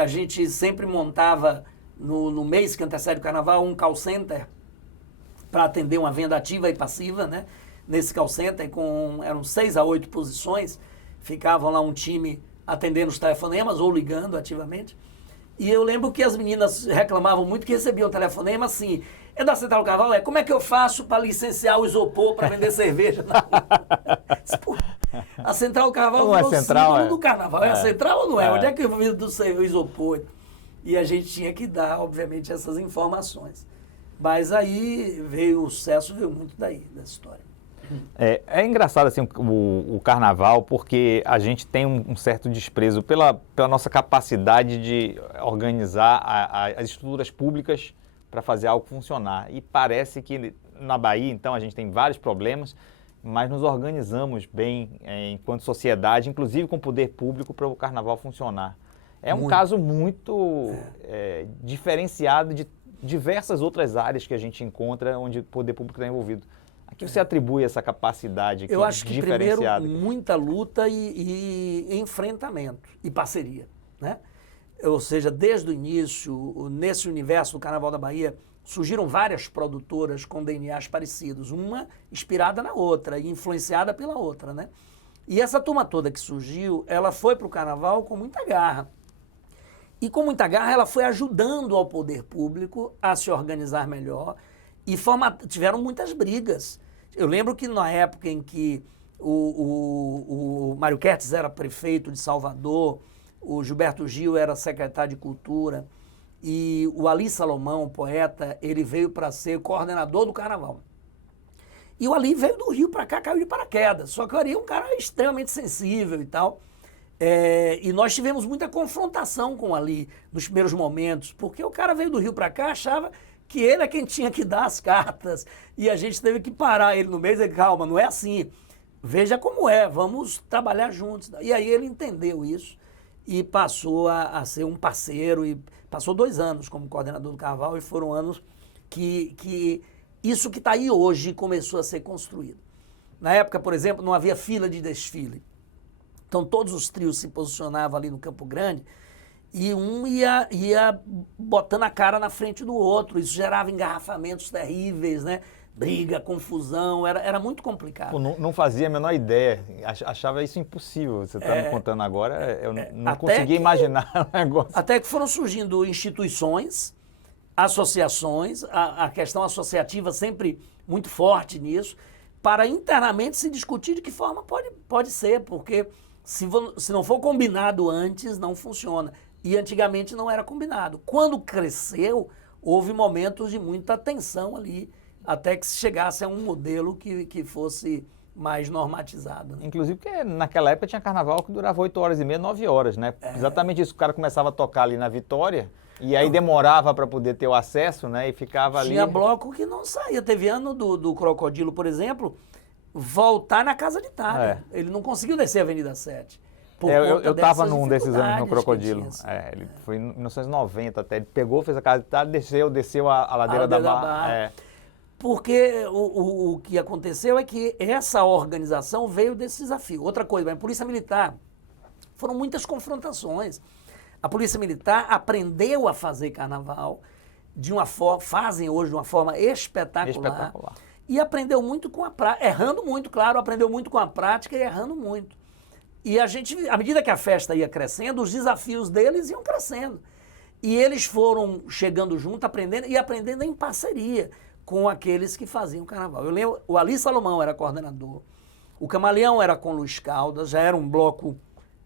A gente sempre montava, no mês que antecede o Carnaval, um call center para atender uma venda ativa e passiva, né? Nesse call center, eram 6 a 8 posições, ficavam lá um time atendendo os telefonemas ou ligando ativamente. E eu lembro que as meninas reclamavam muito que recebiam telefonema assim, é da Central do Carnaval? Como é que eu faço para licenciar o isopor para vender cerveja? A Central do Carnaval não é central, do Carnaval. É a Central ou não é? Onde é que eu vi do isopor? E a gente tinha que dar, obviamente, essas informações. Mas aí o sucesso veio muito daí, dessa história. É engraçado assim, o Carnaval, porque a gente tem um certo desprezo pela nossa capacidade de organizar as estruturas públicas para fazer algo funcionar. E parece que na Bahia, então, a gente tem vários problemas, mas nos organizamos bem enquanto sociedade, inclusive com o poder público, para o Carnaval funcionar. É um caso muito diferenciado de diversas outras áreas que a gente encontra onde o poder público está envolvido. A que você atribui essa capacidade Eu acho que primeiro muita luta e enfrentamento e parceria, né? Ou seja, desde o início, nesse universo do Carnaval da Bahia, surgiram várias produtoras com DNAs parecidos, uma inspirada na outra e influenciada pela outra, né? E essa turma toda que surgiu, ela foi para o Carnaval com muita garra. E com muita garra ela foi ajudando ao poder público a se organizar melhor e tiveram muitas brigas. Eu lembro que na época em que o Mário Kertz era prefeito de Salvador, o Gilberto Gil era secretário de Cultura e o Ali Salomão, poeta, ele veio para ser coordenador do Carnaval. E o Ali veio do Rio para cá, caiu de paraquedas. Só que o Ali é um cara extremamente sensível e tal. E nós tivemos muita confrontação com o Ali nos primeiros momentos, porque o cara veio do Rio para cá, achava que ele é quem tinha que dar as cartas. E a gente teve que parar ele no meio e dizer, calma, não é assim. Veja como é, vamos trabalhar juntos. E aí ele entendeu isso e passou a ser um parceiro e passou 2 anos como coordenador do Carnaval e foram anos que isso que está aí hoje começou a ser construído. Na época, por exemplo, não havia fila de desfile. Então todos os trios se posicionavam ali no Campo Grande e um ia botando a cara na frente do outro. Isso gerava engarrafamentos terríveis, né? Briga, confusão, era muito complicado. Pô, não fazia a menor ideia, achava isso impossível. Você está me contando agora, eu não conseguia imaginar o negócio. Até que foram surgindo instituições, associações, a questão associativa sempre muito forte nisso, para internamente se discutir de que forma pode ser, porque se não for combinado antes, não funciona. E antigamente não era combinado. Quando cresceu, houve momentos de muita tensão ali, até que se chegasse a um modelo que fosse mais normatizado. Né? Inclusive porque naquela época tinha carnaval que durava 8h30, 9 horas, né? Exatamente isso, o cara começava a tocar ali na Vitória e aí demorava para poder ter o acesso, né? E ficava ali... Tinha bloco que não saía. Teve ano do Crocodilo, por exemplo, voltar na Casa de Itália. Ele não conseguiu descer a Avenida 7. Eu estava num desses anos no Crocodilo. Assim. Ele foi em 1990 até. Ele pegou, fez a Casa de Itália, desceu a ladeira da Barra. Porque o que aconteceu é que essa organização veio desse desafio. Outra coisa, a Polícia Militar, foram muitas confrontações. A Polícia Militar aprendeu a fazer carnaval de uma forma, fazem hoje de uma forma espetacular. E aprendeu muito com a prática, errando muito, claro, aprendeu muito com a prática e errando muito. E a gente, à medida que a festa ia crescendo, os desafios deles iam crescendo. E eles foram chegando junto, aprendendo e aprendendo em parceria com aqueles que faziam carnaval. Eu lembro, o Ali Salomão era coordenador, o Camaleão era com Luiz Caldas, já era um bloco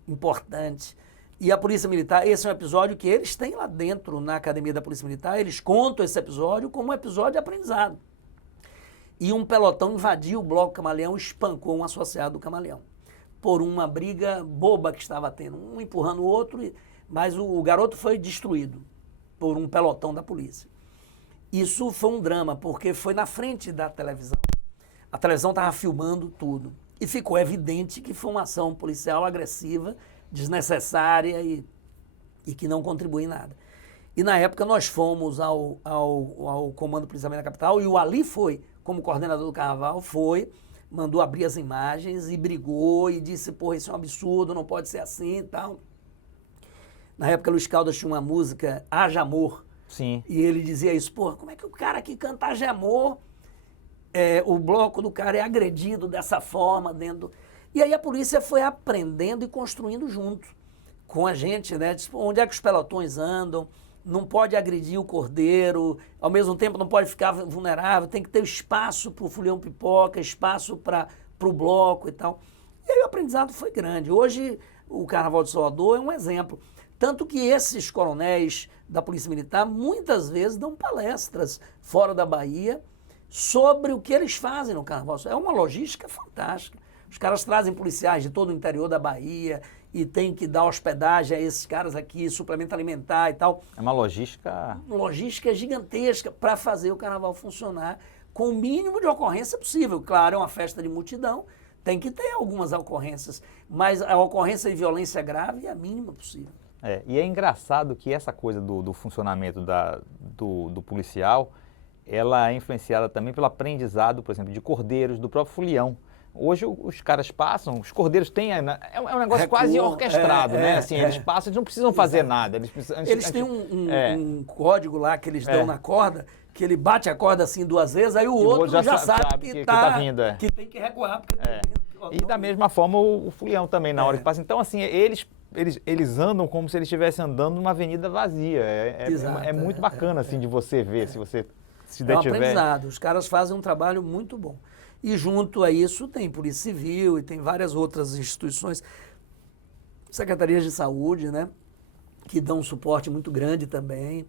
importante. E a Polícia Militar, esse é um episódio que eles têm lá dentro, na Academia da Polícia Militar, eles contam esse episódio como um episódio de aprendizado. E um pelotão invadiu o bloco Camaleão e espancou um associado do Camaleão, por uma briga boba que estava tendo, um empurrando o outro, mas o garoto foi destruído por um pelotão da polícia. Isso foi um drama, porque foi na frente da televisão. A televisão estava filmando tudo. E ficou evidente que foi uma ação policial agressiva, desnecessária e que não contribui em nada. E na época nós fomos ao Comando de Policiamento da Capital e o Ali foi, como coordenador do Carnaval, mandou abrir as imagens e brigou e disse, porra, isso é um absurdo, não pode ser assim e tal. Na época, Luiz Caldas tinha uma música, Haja Amor. Sim. E ele dizia isso, porra, como é que o cara que canta Haja Amor, o bloco do cara é agredido dessa forma dentro... E aí a polícia foi aprendendo e construindo junto com a gente, né? Tipo, onde é que os pelotões andam, não pode agredir o cordeiro, ao mesmo tempo não pode ficar vulnerável, tem que ter espaço para o Fulião Pipoca, espaço para o bloco e tal. E aí o aprendizado foi grande. Hoje o Carnaval de Salvador é um exemplo. Tanto que esses coronéis da Polícia Militar muitas vezes dão palestras fora da Bahia sobre o que eles fazem no Carnaval. É uma logística fantástica. Os caras trazem policiais de todo o interior da Bahia e tem que dar hospedagem a esses caras aqui, suplemento alimentar e tal. É uma logística... Logística gigantesca para fazer o Carnaval funcionar com o mínimo de ocorrência possível. Claro, é uma festa de multidão, tem que ter algumas ocorrências, mas a ocorrência de violência grave é a mínima possível. E é engraçado que essa coisa do funcionamento do policial, ela é influenciada também pelo aprendizado, por exemplo, de cordeiros, do próprio Fulião. Hoje os caras passam, os cordeiros têm... É um negócio quase orquestrado, né? Assim, eles passam, eles não precisam fazer nada. Eles têm um código lá que eles dão na corda, que ele bate a corda assim 2 vezes, aí o outro já sabe que tá vindo, que tem que recuar. E da mesma forma o Fulião também, na hora que passa. Então, assim, eles andam como se eles estivessem andando numa avenida vazia. É muito bacana, assim, de você ver, se você se der tiver... É um aprendizado. Os caras fazem um trabalho muito bom. E junto a isso tem Polícia Civil e tem várias outras instituições, secretarias de saúde, né, que dão um suporte muito grande também.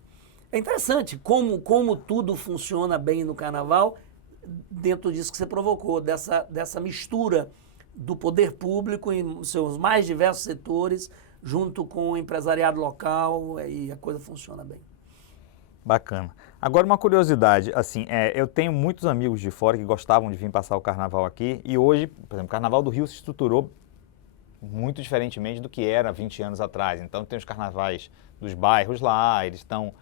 É interessante como tudo funciona bem no Carnaval, dentro disso que você provocou, dessa mistura do poder público em seus mais diversos setores, junto com o empresariado local, e a coisa funciona bem. Bacana. Agora uma curiosidade, assim, eu tenho muitos amigos de fora que gostavam de vir passar o Carnaval aqui e hoje, por exemplo, o Carnaval do Rio se estruturou muito diferentemente do que era 20 anos atrás. Então tem os carnavais dos bairros lá, eles estão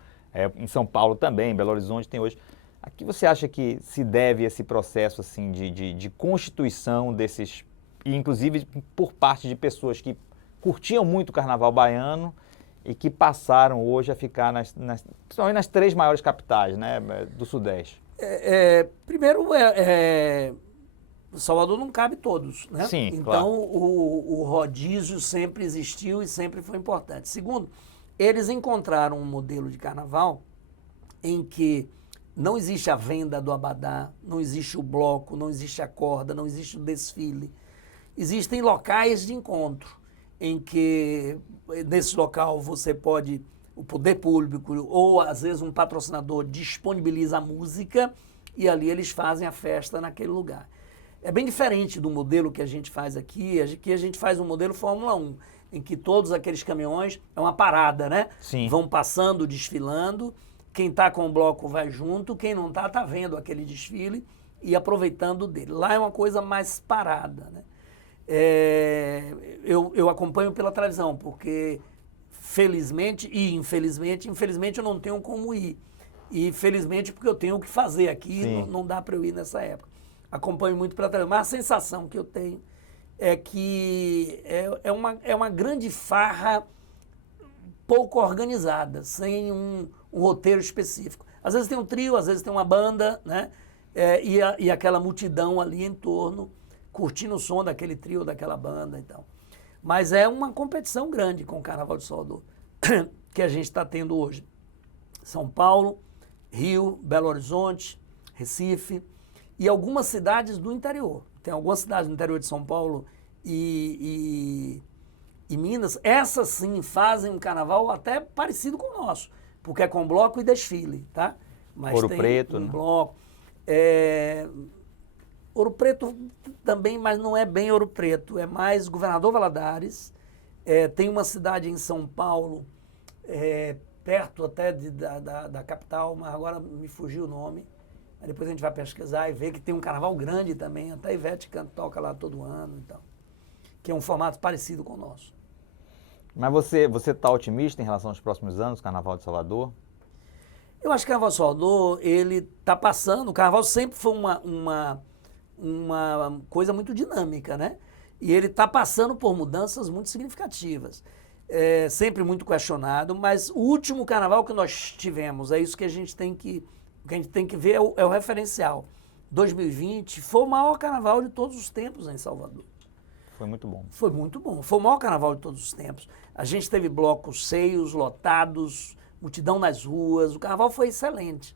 em São Paulo também, Belo Horizonte tem hoje. A que você acha que se deve esse processo assim, de constituição desses, e inclusive por parte de pessoas que curtiam muito o Carnaval baiano e que passaram hoje a ficar principalmente nas 3 maiores capitais, né, do Sudeste? Primeiro, Salvador não cabe todos, né? Sim, então, claro. o rodízio sempre existiu e sempre foi importante. Segundo, eles encontraram um modelo de carnaval em que não existe a venda do abadá, não existe o bloco, não existe a corda, não existe o desfile. Existem locais de encontro em que, nesse local, você pode, o poder público ou, às vezes, um patrocinador disponibiliza a música e ali eles fazem a festa naquele lugar. É bem diferente do modelo que a gente faz aqui. Aqui a gente faz um modelo Fórmula 1, em que todos aqueles caminhões, é uma parada, né? Sim. Vão passando, desfilando. Quem está com o bloco vai junto, quem não está vendo aquele desfile e aproveitando dele. Lá é uma coisa mais parada, né? Eu acompanho pela televisão, porque felizmente e infelizmente eu não tenho como ir. E felizmente porque eu tenho o que fazer aqui, não dá para eu ir nessa época. Acompanho muito pela televisão, mas a sensação que eu tenho é que é uma grande farra pouco organizada, sem um roteiro específico. Às vezes tem um trio, às vezes tem uma banda, né? E aquela multidão ali em torno, curtindo o som daquele trio, daquela banda e tal. Mas é uma competição grande com o Carnaval de Salvador, que a gente está tendo hoje. São Paulo, Rio, Belo Horizonte, Recife e algumas cidades do interior. Tem algumas cidades do interior de São Paulo e Minas. Essas sim fazem um carnaval até parecido com o nosso, porque é com bloco e desfile, tá? Mas Ouro tem Preto, um né? bloco. Ouro Preto também, mas não é bem Ouro Preto, é mais Governador Valadares. Tem uma cidade em São Paulo, perto até da capital, mas agora me fugiu o nome. Aí depois a gente vai pesquisar e ver que tem um carnaval grande também, até a Ivete toca lá todo ano e tal, que é um formato parecido com o nosso. Mas você está otimista em relação aos próximos anos, Carnaval de Salvador? Eu acho que o Carnaval de Salvador, ele está passando, o Carnaval sempre foi uma coisa muito dinâmica, né? E ele está passando por mudanças muito significativas. Sempre muito questionado, mas o último carnaval que nós tivemos, é isso que a gente tem que ver, é o referencial. 2020 foi o maior carnaval de todos os tempos em Salvador. Foi muito bom. Foi muito bom. Foi o maior carnaval de todos os tempos. A gente teve blocos cheios, lotados, multidão nas ruas. O carnaval foi excelente.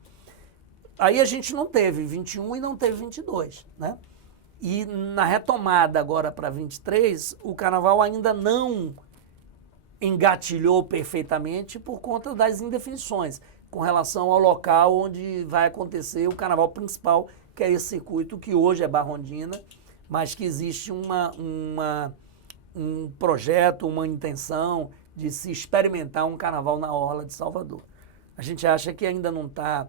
Aí a gente não teve 21 e não teve 22, né? E na retomada agora para 23, o carnaval ainda não engatilhou perfeitamente por conta das indefinições com relação ao local onde vai acontecer o carnaval principal, que é esse circuito que hoje é Barrondina, mas que existe um projeto, uma intenção de se experimentar um carnaval na orla de Salvador. A gente acha que ainda não está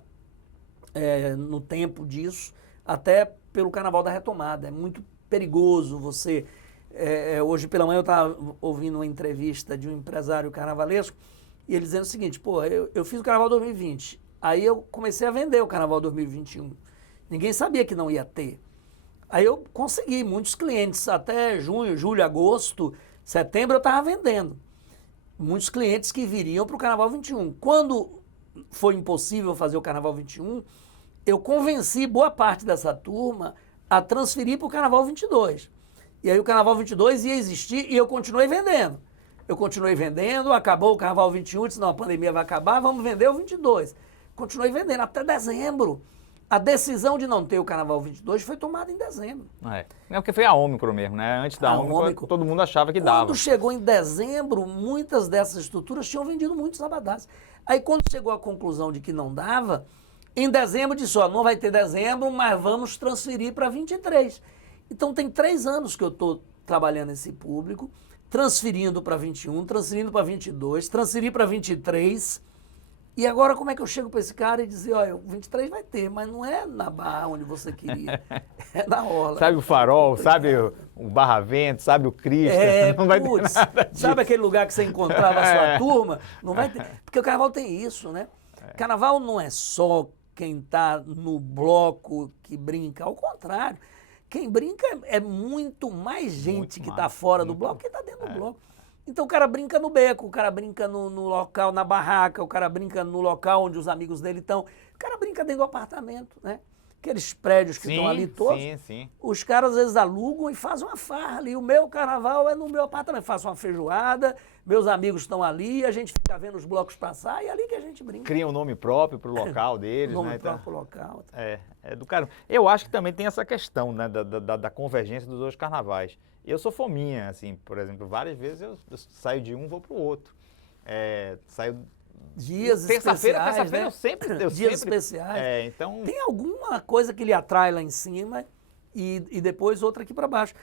no tempo disso, até pelo carnaval da retomada. É muito perigoso você... hoje pela manhã eu estava ouvindo uma entrevista de um empresário carnavalesco e ele dizendo o seguinte: pô, eu fiz o Carnaval 2020, aí eu comecei a vender o Carnaval 2021. Ninguém sabia que não ia ter. Aí eu consegui muitos clientes, até junho, julho, agosto, setembro eu estava vendendo. Muitos clientes que viriam para o Carnaval 21. Quando foi impossível fazer o Carnaval 21, eu convenci boa parte dessa turma a transferir para o Carnaval 22. E aí o Carnaval 22 ia existir e eu continuei vendendo. Acabou o Carnaval 21, disse, não, a pandemia vai acabar, vamos vender o 22. Continuei vendendo até dezembro. A decisão de não ter o Carnaval 22 foi tomada em dezembro. Porque foi a Ômicron mesmo, né? Antes da Ômicron, todo mundo achava que dava. Quando chegou em dezembro, muitas dessas estruturas tinham vendido muitos abadás. Aí quando chegou à conclusão de que não dava, em dezembro disse, não vai ter dezembro, mas vamos transferir para 23. Então tem 3 anos que eu estou trabalhando esse público, transferindo para 21, transferindo para 22, transferir para 23. E agora como é que eu chego para esse cara e dizer, olha, o 23 vai ter, mas não é na Barra onde você queria, é na orla. Sabe o Farol, sabe o Barra Vento, sabe o Cristo, não vai ter nada disso. Sabe aquele lugar que você encontrava a sua turma? Não vai ter, porque o carnaval tem isso, né? Carnaval não é só quem está no bloco que brinca, ao contrário. Quem brinca é muito mais gente que está fora do bloco que está dentro do bloco. Então o cara brinca no beco, o cara brinca no local, na barraca, o cara brinca no local onde os amigos dele estão, o cara brinca dentro do apartamento, né? Aqueles prédios que estão ali todos, os caras às vezes alugam e fazem uma farra ali. O meu carnaval é no meu apartamento, faço uma feijoada, meus amigos estão ali, a gente fica vendo os blocos passar e é ali que a gente brinca. Cria um nome próprio para o local deles, nome né? próprio para o local. É do caramba. Eu acho que também tem essa questão, né, da convergência dos dois carnavais. Eu sou fominha, assim, por exemplo, várias vezes eu saio de um, vou para o outro. Saio... Dias especiais, eu sempre... Dias especiais. Então... Tem alguma coisa que lhe atrai lá em cima e depois outra aqui para baixo.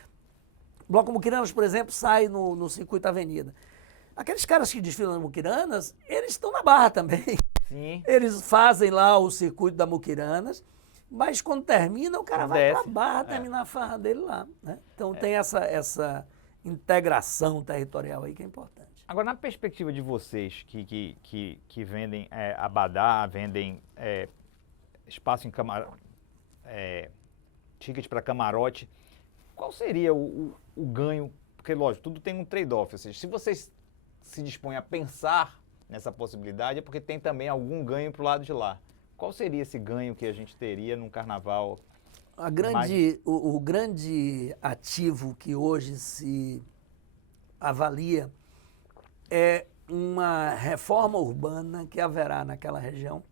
O Bloco Muquiranas, por exemplo, sai no Circuito Avenida. Aqueles caras que desfilam nas Muquiranas, eles estão na Barra também. Sim. Eles fazem lá o circuito da Muquiranas, mas quando termina, o cara vai para a Barra terminar a farra dele lá. Né? Então tem essa integração territorial aí que é importante. Agora, na perspectiva de vocês que vendem abadá, vendem espaço em ticket para camarote, qual seria o ganho? Porque, lógico, tudo tem um trade-off. Ou seja, se vocês se dispõem a pensar nessa possibilidade, é porque tem também algum ganho para o lado de lá. Qual seria esse ganho que a gente teria num carnaval? O grande ativo que hoje se avalia é uma reforma urbana que haverá naquela região,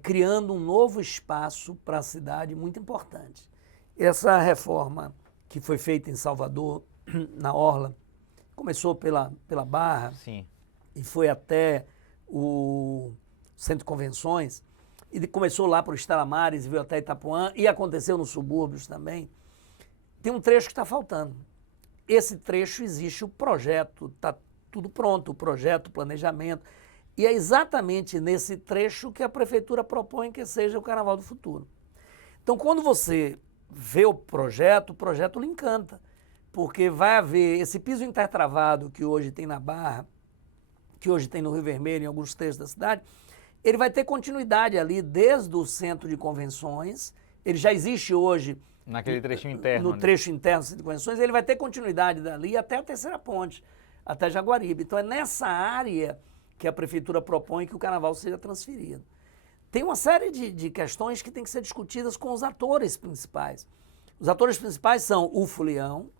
criando um novo espaço para a cidade muito importante. Essa reforma que foi feita em Salvador, na Orla, começou pela Barra. Sim. E foi até o Centro de Convenções, e começou lá para o Estela Maris, veio até Itapuã, e aconteceu nos subúrbios também. Tem um trecho que está faltando. Esse trecho existe o projeto, está tudo pronto, o projeto, o planejamento, e é exatamente nesse trecho que a Prefeitura propõe que seja o Carnaval do Futuro. Então, quando você vê o projeto lhe encanta, porque vai haver esse piso intertravado que hoje tem na Barra, que hoje tem no Rio Vermelho, em alguns trechos da cidade, ele vai ter continuidade ali desde o Centro de Convenções, ele já existe hoje naquele trechinho interno. No trecho interno do Centro de Convenções, ele vai ter continuidade dali até a Terceira Ponte, até Jaguaribe. Então é nessa área que a Prefeitura propõe que o Carnaval seja transferido. Tem uma série de questões que têm que ser discutidas com os atores principais. Os atores principais são o folião,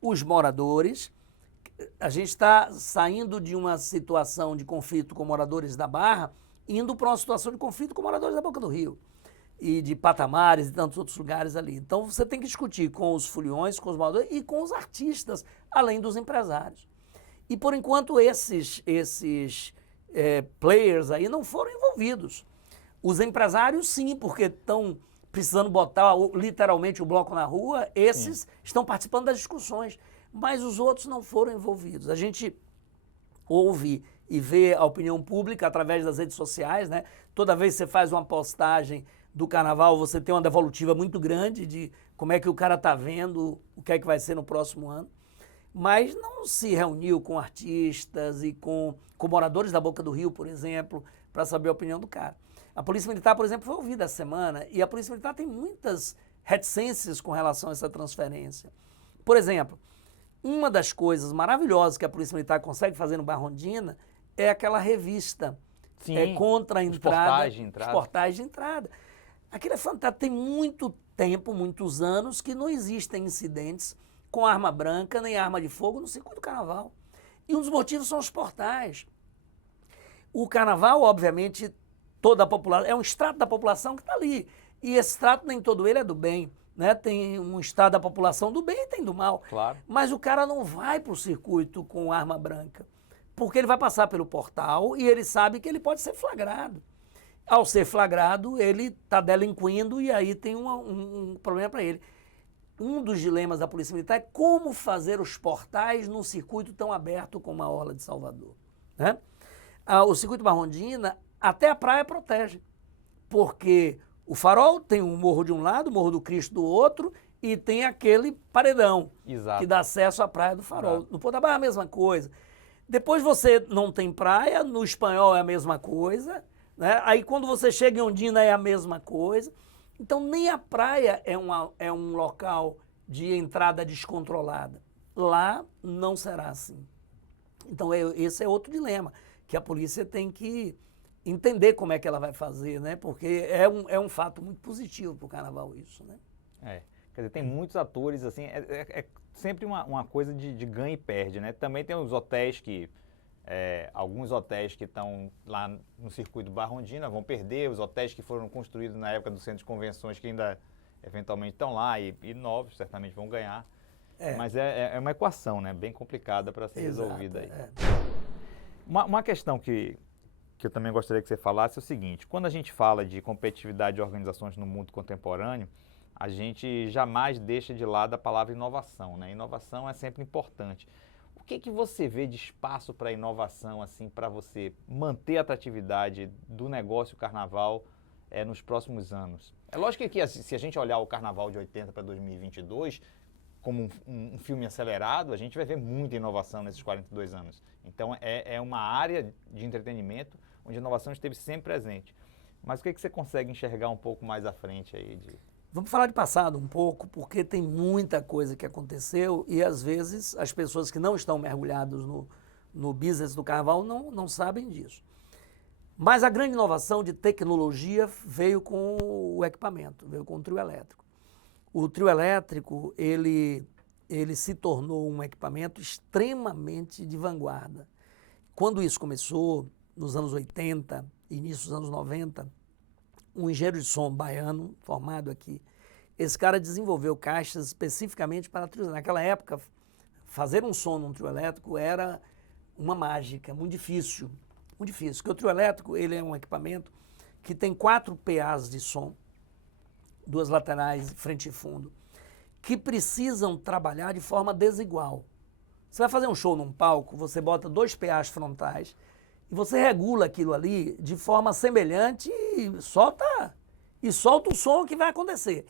os moradores. A gente está saindo de uma situação de conflito com moradores da Barra, indo para uma situação de conflito com moradores da Boca do Rio e de Patamares e tantos outros lugares ali. Então você tem que discutir com os foliões, com os moradores e com os artistas, além dos empresários. E por enquanto esses players aí não foram envolvidos. Os empresários sim, porque estão precisando botar literalmente o bloco na rua, esses estão participando das discussões. Mas os outros não foram envolvidos. A gente ouve e vê a opinião pública através das redes sociais, né? Toda vez que você faz uma postagem do Carnaval, você tem uma devolutiva muito grande de como é que o cara está vendo, o que é que vai ser no próximo ano. Mas não se reuniu com artistas e com moradores da Boca do Rio, por exemplo, para saber a opinião do cara. A Polícia Militar, por exemplo, foi ouvida essa semana e a Polícia Militar tem muitas reticências com relação a essa transferência. Por exemplo, uma das coisas maravilhosas que a Polícia Militar consegue fazer no Barrondina é aquela revista contra a entrada, os portais de entrada. Aquilo é fantástico. Tem muito tempo, muitos anos, que não existem incidentes com arma branca nem arma de fogo no circuito do Carnaval. E um dos motivos são os portais. O Carnaval, obviamente, toda a população, é um extrato da população que está ali. E esse extrato, nem todo ele é do bem. Né? Tem um estado da população do bem e tem do mal. Claro. Mas o cara não vai para o circuito com arma branca, porque ele vai passar pelo portal e ele sabe que ele pode ser flagrado. Ao ser flagrado, ele está delinquindo e aí tem um problema para ele. Um dos dilemas da Polícia Militar é como fazer os portais num circuito tão aberto como a Orla de Salvador. Né? O circuito Barrondina, até a praia protege, porque o farol tem um morro de um lado, o Morro do Cristo do outro, e tem aquele paredão que dá acesso à praia do farol. No Porto da Barra é a mesma coisa. Depois você não tem praia, no Espanhol é a mesma coisa, né? Aí quando você chega em Ondina é a mesma coisa. Então nem a praia é um local de entrada descontrolada. Lá não será assim. Então esse é outro dilema, que a polícia tem que entender como é que ela vai fazer, né? Porque é um fato muito positivo para o Carnaval isso, né? Quer dizer, tem muitos atores, assim, é sempre uma coisa de ganha e perde, né? Também tem os hotéis alguns hotéis que estão lá no circuito Barrondina vão perder, os hotéis que foram construídos na época do Centro de Convenções que ainda eventualmente estão lá e novos certamente vão ganhar. Mas é uma equação, né? Bem complicada para ser resolvida aí. Uma questão que eu também gostaria que você falasse é o seguinte: quando a gente fala de competitividade de organizações no mundo contemporâneo, a gente jamais deixa de lado a palavra inovação, né? Inovação é sempre importante. O que você vê de espaço para inovação, assim, para você manter a atratividade do negócio carnaval nos próximos anos? É lógico que se a gente olhar o carnaval de 80 para 2022 como um filme acelerado, a gente vai ver muita inovação nesses 42 anos. Então é uma área de entretenimento onde a inovação esteve sempre presente. Mas o que você consegue enxergar um pouco mais à frente aí? Vamos falar de passado um pouco, porque tem muita coisa que aconteceu e às vezes as pessoas que não estão mergulhadas no business do carnaval não sabem disso. Mas a grande inovação de tecnologia veio com o equipamento, veio com o trio elétrico. O trio elétrico, ele se tornou um equipamento extremamente de vanguarda. Quando isso começou, nos anos 80, início dos anos 90, um engenheiro de som baiano, formado aqui, esse cara desenvolveu caixas especificamente para trios. Naquela época, fazer um som num trio elétrico era uma mágica, muito difícil. Muito difícil, porque o trio elétrico ele é um equipamento que tem 4 PAs de som, 2 laterais, frente e fundo, que precisam trabalhar de forma desigual. Você vai fazer um show num palco, você bota 2 PAs frontais e você regula aquilo ali de forma semelhante e solta o som que vai acontecer.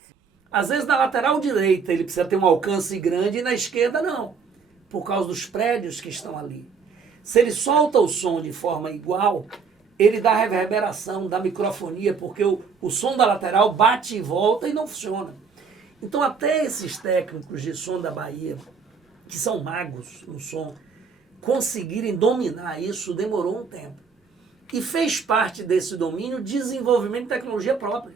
Às vezes na lateral direita ele precisa ter um alcance grande e na esquerda não, por causa dos prédios que estão ali. Se ele solta o som de forma igual, ele dá reverberação, dá microfonia, porque o som da lateral bate e volta e não funciona. Então até esses técnicos de som da Bahia, que são magos no som, conseguirem dominar isso demorou um tempo. E fez parte desse domínio desenvolvimento de tecnologia própria.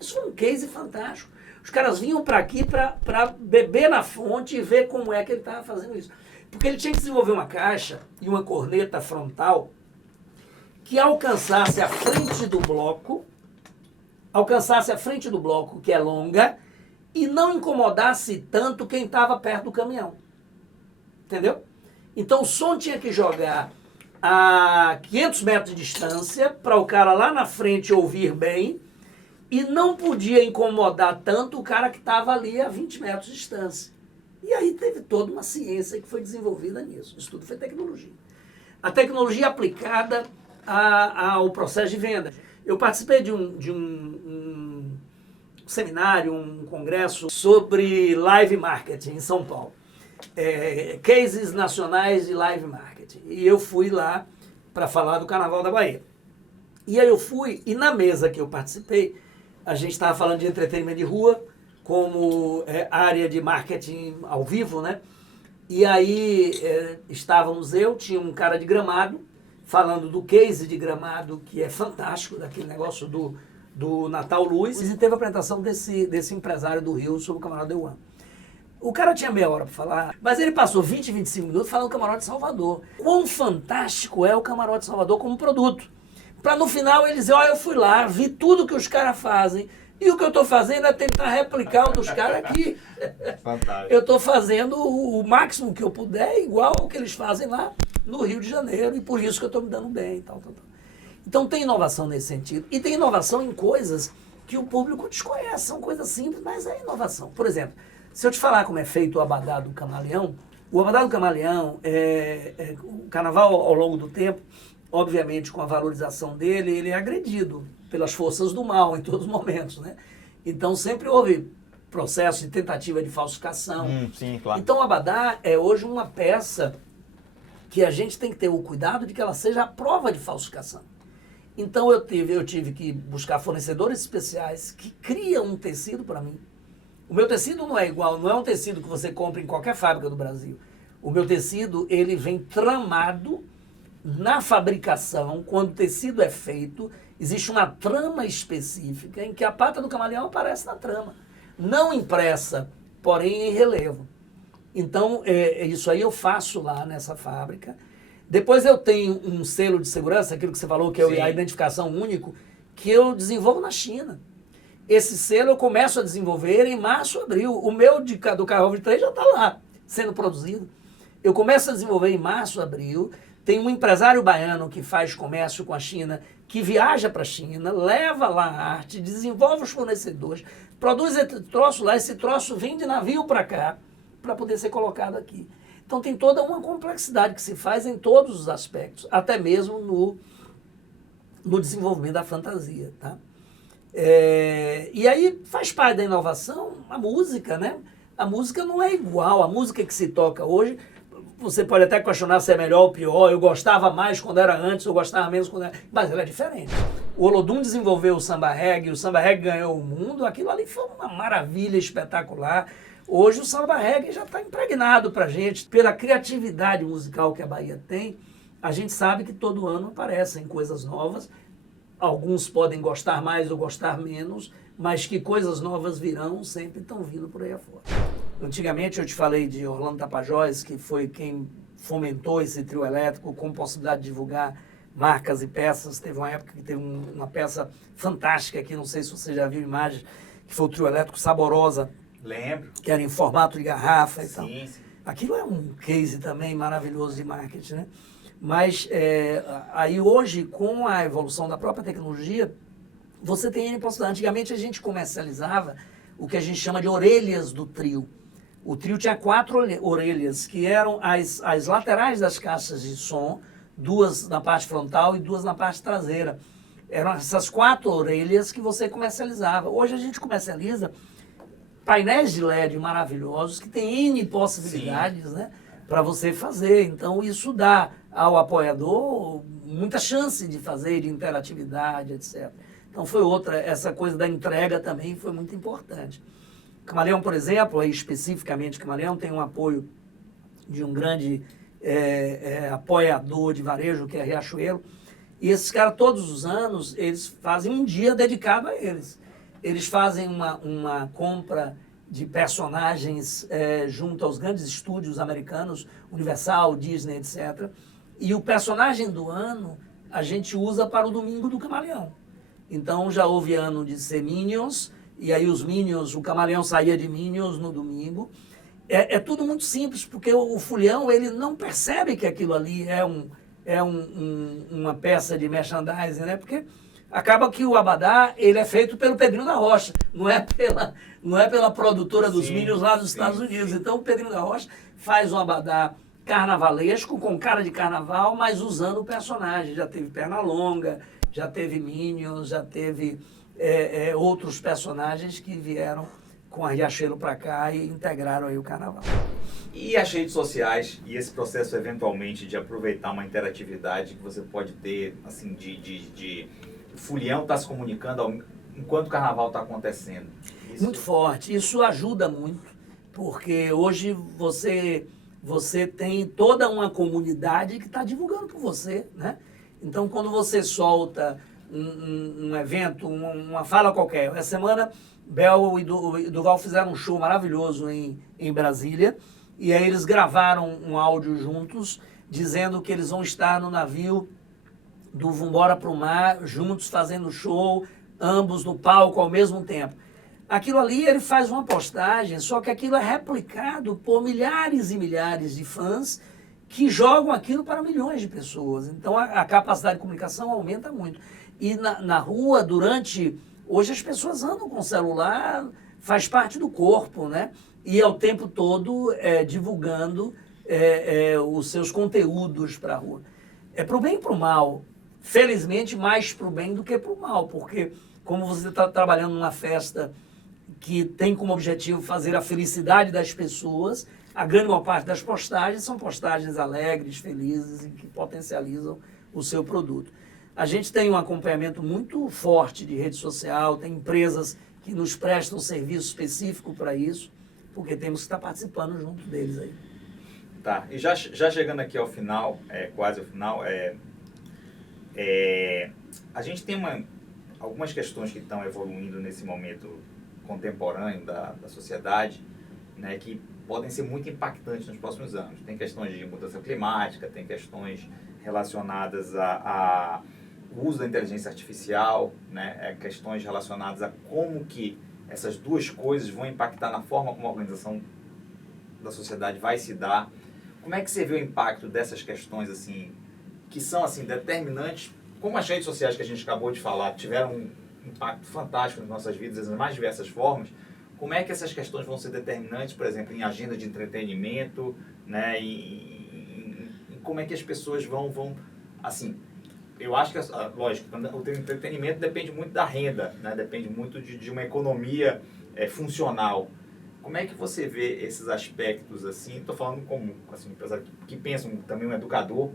Isso foi um case fantástico. Os caras vinham para aqui para beber na fonte e ver como é que ele estava fazendo isso. Porque ele tinha que desenvolver uma caixa e uma corneta frontal que alcançasse a frente do bloco, que é longa, e não incomodasse tanto quem estava perto do caminhão. Entendeu? Então o som tinha que jogar a 500 metros de distância para o cara lá na frente ouvir bem e não podia incomodar tanto o cara que estava ali a 20 metros de distância. E aí teve toda uma ciência que foi desenvolvida nisso. Isso tudo foi tecnologia. A tecnologia aplicada ao processo de venda. Eu participei de um seminário, um congresso sobre live marketing em São Paulo. Cases nacionais de live marketing. E eu fui lá para falar do Carnaval da Bahia. E aí eu fui, e na mesa que eu participei, a gente estava falando de entretenimento de rua, como área de marketing ao vivo, né? E aí estávamos tinha um cara de Gramado, falando do case de Gramado, que é fantástico, daquele negócio do Natal Luz, e teve a apresentação desse empresário do Rio sobre o Camarote Day One. O cara tinha meia hora para falar, mas ele passou 20, 25 minutos falando do Camarote Salvador. Quão fantástico é o Camarote Salvador como produto. Para no final ele dizer, eu fui lá, vi tudo que os caras fazem, e o que eu estou fazendo é tentar replicar o dos caras aqui. Fantástico. Eu estou fazendo o máximo que eu puder, igual ao que eles fazem lá no Rio de Janeiro, e por isso que eu estou me dando bem. Tal. Então tem inovação nesse sentido. E tem inovação em coisas que o público desconhece. São coisas simples, mas é inovação. Por exemplo, se eu te falar como é feito o abadá do camaleão, o abadá do camaleão, o carnaval ao longo do tempo, obviamente com a valorização dele, ele é agredido pelas forças do mal em todos os momentos, né? Então sempre houve processo de tentativa de falsificação. Sim, claro. Então o abadá é hoje uma peça que a gente tem que ter o cuidado de que ela seja a prova de falsificação. Então eu tive que buscar fornecedores especiais que criam um tecido para mim. O meu tecido não é igual, não é um tecido que você compra em qualquer fábrica do Brasil. O meu tecido, ele vem tramado na fabricação. Quando o tecido é feito, existe uma trama específica em que a pata do camaleão aparece na trama. Não impressa, porém em relevo. Então, isso aí eu faço lá nessa fábrica. Depois eu tenho um selo de segurança, aquilo que você falou, que é a identificação único, que eu desenvolvo na China. Esse selo eu começo a desenvolver em março, abril. O meu do Carnaval de 3 já está lá, sendo produzido. Eu começo a desenvolver em março, abril. Tem um empresário baiano que faz comércio com a China, que viaja para a China, leva lá a arte, desenvolve os fornecedores, produz esse troço lá, esse troço vem de navio para cá, para poder ser colocado aqui. Então tem toda uma complexidade que se faz em todos os aspectos, até mesmo no desenvolvimento da fantasia. Tá? E aí faz parte da inovação a música, né? A música não é igual, a música que se toca hoje, você pode até questionar se é melhor ou pior, eu gostava mais quando era antes, eu gostava menos quando era... Mas ela é diferente. O Olodum desenvolveu o samba reggae, o samba reggae ganhou o mundo, aquilo ali foi uma maravilha espetacular. Hoje o samba reggae já está impregnado para a gente, pela criatividade musical que a Bahia tem, a gente sabe que todo ano aparecem coisas novas, alguns podem gostar mais ou gostar menos, mas que coisas novas virão, sempre estão vindo por aí afora. Antigamente eu te falei de Orlando Tapajós, que foi quem fomentou esse trio elétrico com possibilidade de divulgar marcas e peças. Teve uma época que teve uma peça fantástica aqui, não sei se você já viu imagens, que foi o trio elétrico Saborosa. Lembro. Que era em formato de garrafa e tal. Sim. Aquilo é um case também maravilhoso de marketing, né? Mas aí hoje, com a evolução da própria tecnologia, você tem N possibilidades. Antigamente a gente comercializava o que a gente chama de orelhas do trio. O trio tinha 4 orelhas, que eram as laterais das caixas de som, 2 na parte frontal e 2 na parte traseira. Eram essas 4 orelhas que você comercializava. Hoje a gente comercializa painéis de LED maravilhosos que tem N possibilidades, né, para você fazer. Então isso dá ao apoiador muita chance de fazer, de interatividade, etc. Então foi outra, essa coisa da entrega também foi muito importante. Camaleão, por exemplo, aí especificamente Camaleão tem um apoio de um grande apoiador de varejo, que é Riachuelo, e esses caras todos os anos, eles fazem um dia dedicado a eles. Eles fazem uma compra de personagens junto aos grandes estúdios americanos, Universal, Disney, etc. E o personagem do ano a gente usa para o Domingo do Camaleão. Então já houve ano de ser Minions, e aí os Minions, o Camaleão saía de Minions no domingo. É tudo muito simples, porque o Fulião ele não percebe que aquilo ali é uma peça de merchandising, né? Porque acaba que o Abadá ele é feito pelo Pedrinho da Rocha, não é pela produtora dos Minions lá dos Estados Unidos. Então o Pedrinho da Rocha faz um Abadá carnavalesco, com cara de carnaval, mas usando o personagem. Já teve Pernalonga, já teve Minions, já teve outros personagens que vieram com a Riachuelo para cá e integraram aí o carnaval. E as redes sociais e esse processo eventualmente de aproveitar uma interatividade que você pode ter, assim, de o Fulião está se comunicando enquanto o carnaval está acontecendo. Isso... Muito forte, isso ajuda muito, porque hoje você tem toda uma comunidade que está divulgando por você, né? Então quando você solta um evento, uma fala qualquer, essa semana Bel e Duval fizeram um show maravilhoso em Brasília, e aí eles gravaram um áudio juntos, dizendo que eles vão estar no navio do Vambora pro Mar, juntos fazendo show, ambos no palco ao mesmo tempo. Aquilo ali ele faz uma postagem, só que aquilo é replicado por milhares e milhares de fãs que jogam aquilo para milhões de pessoas. Então a capacidade de comunicação aumenta muito. E na rua, hoje as pessoas andam com o celular, faz parte do corpo, né? E é o tempo todo divulgando os seus conteúdos para a rua. É para o bem e para o mal. Felizmente, mais para o bem do que para o mal, porque como você está trabalhando numa festa que tem como objetivo fazer a felicidade das pessoas, a grande maior parte das postagens são postagens alegres, felizes e que potencializam o seu produto. A gente tem um acompanhamento muito forte de rede social, tem empresas que nos prestam serviço específico para isso, porque temos que estar participando junto deles aí. Tá, e já chegando aqui ao final, quase ao final, a gente tem algumas questões que estão evoluindo nesse momento contemporâneo da sociedade, né, que podem ser muito impactantes nos próximos anos. Tem questões de mudança climática, tem questões relacionadas ao uso da inteligência artificial, né, questões relacionadas a como que essas duas coisas vão impactar na forma como a organização da sociedade vai se dar. Como é que você vê o impacto dessas questões assim que são assim determinantes, como as redes sociais que a gente acabou de falar tiveram um impacto fantástico nas nossas vidas das mais diversas formas, como é que essas questões vão ser determinantes, por exemplo, em agenda de entretenimento, né, e como é que as pessoas vão assim, eu acho que, lógico, o entretenimento depende muito da renda, né, depende muito de uma economia funcional. Como é que você vê esses aspectos assim? Estou falando como assim, empresário que pensa, também um educador,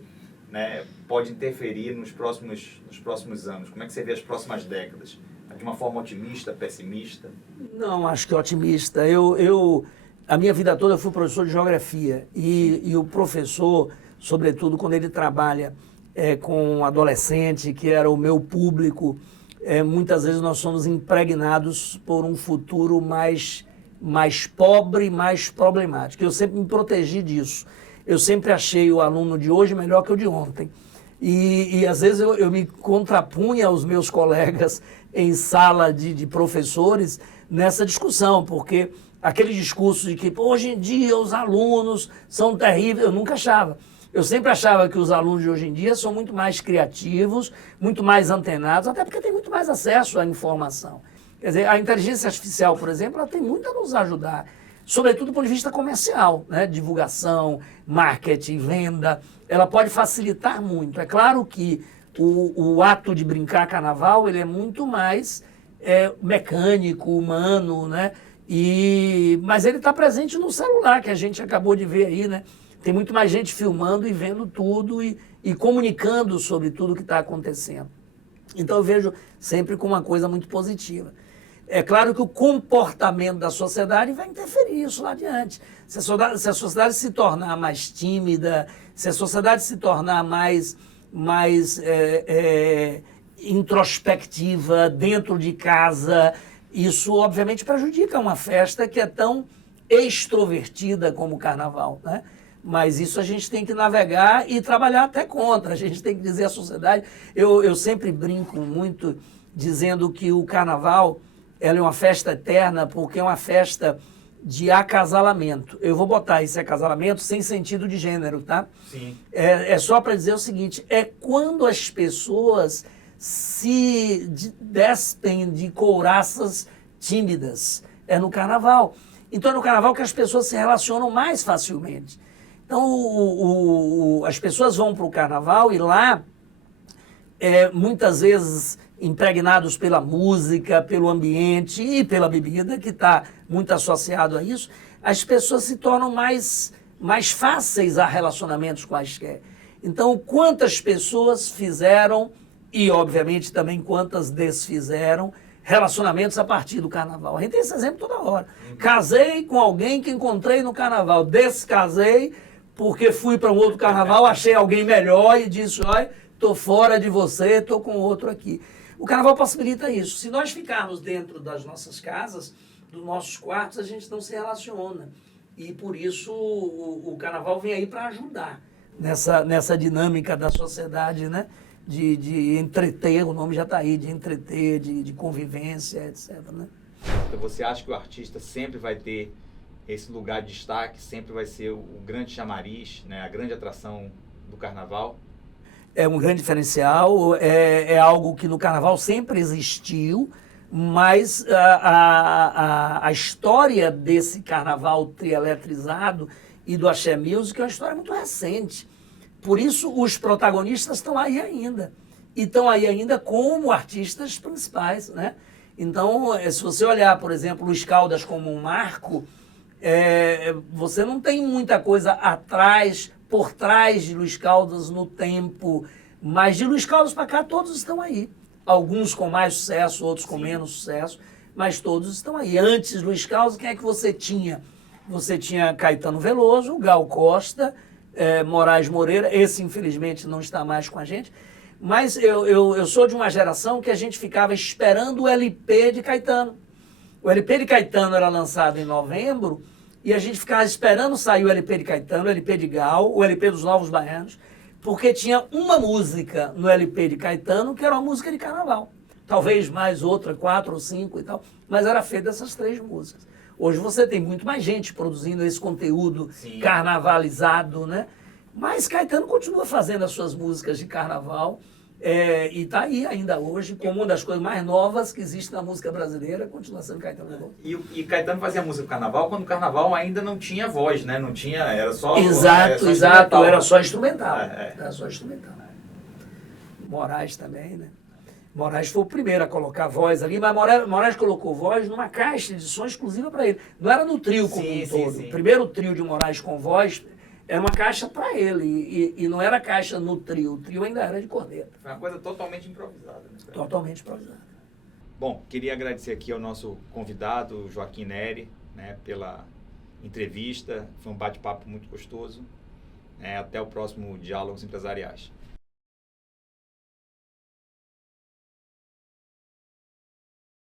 né, pode interferir nos próximos anos. Como é que você vê as próximas décadas? De uma forma otimista, pessimista? Não, acho que otimista. A minha vida toda eu fui professor de geografia e o professor, sobretudo quando ele trabalha com adolescente, que era o meu público, muitas vezes nós somos impregnados por um futuro mais pobre, mais problemático. Eu sempre me protegi disso. Eu sempre achei o aluno de hoje melhor que o de ontem. E às vezes eu me contrapunha aos meus colegas em sala de professores nessa discussão, porque aquele discurso de que hoje em dia os alunos são terríveis, eu nunca achava. Eu sempre achava que os alunos de hoje em dia são muito mais criativos, muito mais antenados, até porque tem muito mais acesso à informação. Quer dizer, a inteligência artificial, por exemplo, ela tem muito a nos ajudar, sobretudo do ponto de vista comercial, né? Divulgação, marketing, venda, ela pode facilitar muito. É claro que o ato de brincar carnaval, ele é muito mais mecânico, humano, né? Mas ele está presente no celular, que a gente acabou de ver aí, né? Tem muito mais gente filmando e vendo tudo e comunicando sobre tudo que está acontecendo. Então eu vejo sempre como uma coisa muito positiva. É claro que o comportamento da sociedade vai interferir isso lá adiante. Se a sociedade se tornar mais tímida, se a sociedade se tornar mais introspectiva dentro de casa, isso obviamente prejudica uma festa que é tão extrovertida como o carnaval, né? Mas isso a gente tem que navegar e trabalhar até contra. A gente tem que dizer à sociedade... Eu sempre brinco muito dizendo que o carnaval ela é uma festa eterna porque é uma festa de acasalamento. Eu vou botar esse acasalamento sem sentido de gênero, tá? Sim. É só para dizer o seguinte, é quando as pessoas se despem de couraças tímidas. É no carnaval. Então é no carnaval que as pessoas se relacionam mais facilmente. Então as pessoas vão para o carnaval e lá, muitas vezes impregnados pela música, pelo ambiente e pela bebida, que está muito associado a isso, as pessoas se tornam mais fáceis a relacionamentos quaisquer. Então, quantas pessoas fizeram, e obviamente também quantas desfizeram, relacionamentos a partir do carnaval. A gente tem esse exemplo toda hora. Casei com alguém que encontrei no carnaval, descasei porque fui para um outro carnaval, achei alguém melhor e disse, olha, estou fora de você, estou com outro aqui. O carnaval possibilita isso. Se nós ficarmos dentro das nossas casas, dos nossos quartos, a gente não se relaciona. E por isso o carnaval vem aí para ajudar nessa dinâmica da sociedade, né? De entreter, o nome já está aí, de entreter, de convivência, etc. Né? Então você acha que o artista sempre vai ter esse lugar de destaque, sempre vai ser o grande chamariz, né? A grande atração do carnaval? É um grande diferencial, é algo que no carnaval sempre existiu, mas a história desse carnaval trieletrizado e do Axé Music é uma história muito recente. Por isso os protagonistas estão aí ainda. E estão aí ainda como artistas principais, né? Então, se você olhar, por exemplo, Luiz Caldas como um marco, você não tem muita coisa atrás, por trás de Luiz Caldas no tempo, mas de Luiz Caldas para cá todos estão aí. Alguns com mais sucesso, outros com menos sucesso, mas todos estão aí. Antes de Luiz Caldas, quem é que você tinha? Você tinha Caetano Veloso, Gal Costa, Moraes Moreira, esse infelizmente não está mais com a gente, mas eu sou de uma geração que a gente ficava esperando o LP de Caetano. O LP de Caetano era lançado em novembro, e a gente ficava esperando sair o LP de Caetano, o LP de Gal, o LP dos Novos Baianos, porque tinha uma música no LP de Caetano que era uma música de carnaval. Talvez mais outra, 4 ou 5 e tal, mas era feita dessas 3 músicas. Hoje você tem muito mais gente produzindo esse conteúdo carnavalizado, né? Mas Caetano continua fazendo as suas músicas de carnaval, e está aí ainda hoje como uma das coisas mais novas que existe na música brasileira, continua sendo Caetano Veloso. E Caetano fazia música do carnaval quando o carnaval ainda não tinha voz, né? Não tinha, era só... Exato, era só instrumental. Era só instrumental. Moraes também, né? Moraes foi o primeiro a colocar voz ali, mas Moraes colocou voz numa caixa de som exclusiva para ele. Não era no trio como um todo. Sim. O primeiro trio de Moraes com voz era uma caixa para ele, e não era caixa no trio. O trio ainda era de corneta. Foi uma coisa totalmente improvisada. Né? Totalmente improvisada. Bom, queria agradecer aqui ao nosso convidado, Joaquim Neri, né, pela entrevista. Foi um bate-papo muito gostoso. Até o próximo Diálogos Empresariais.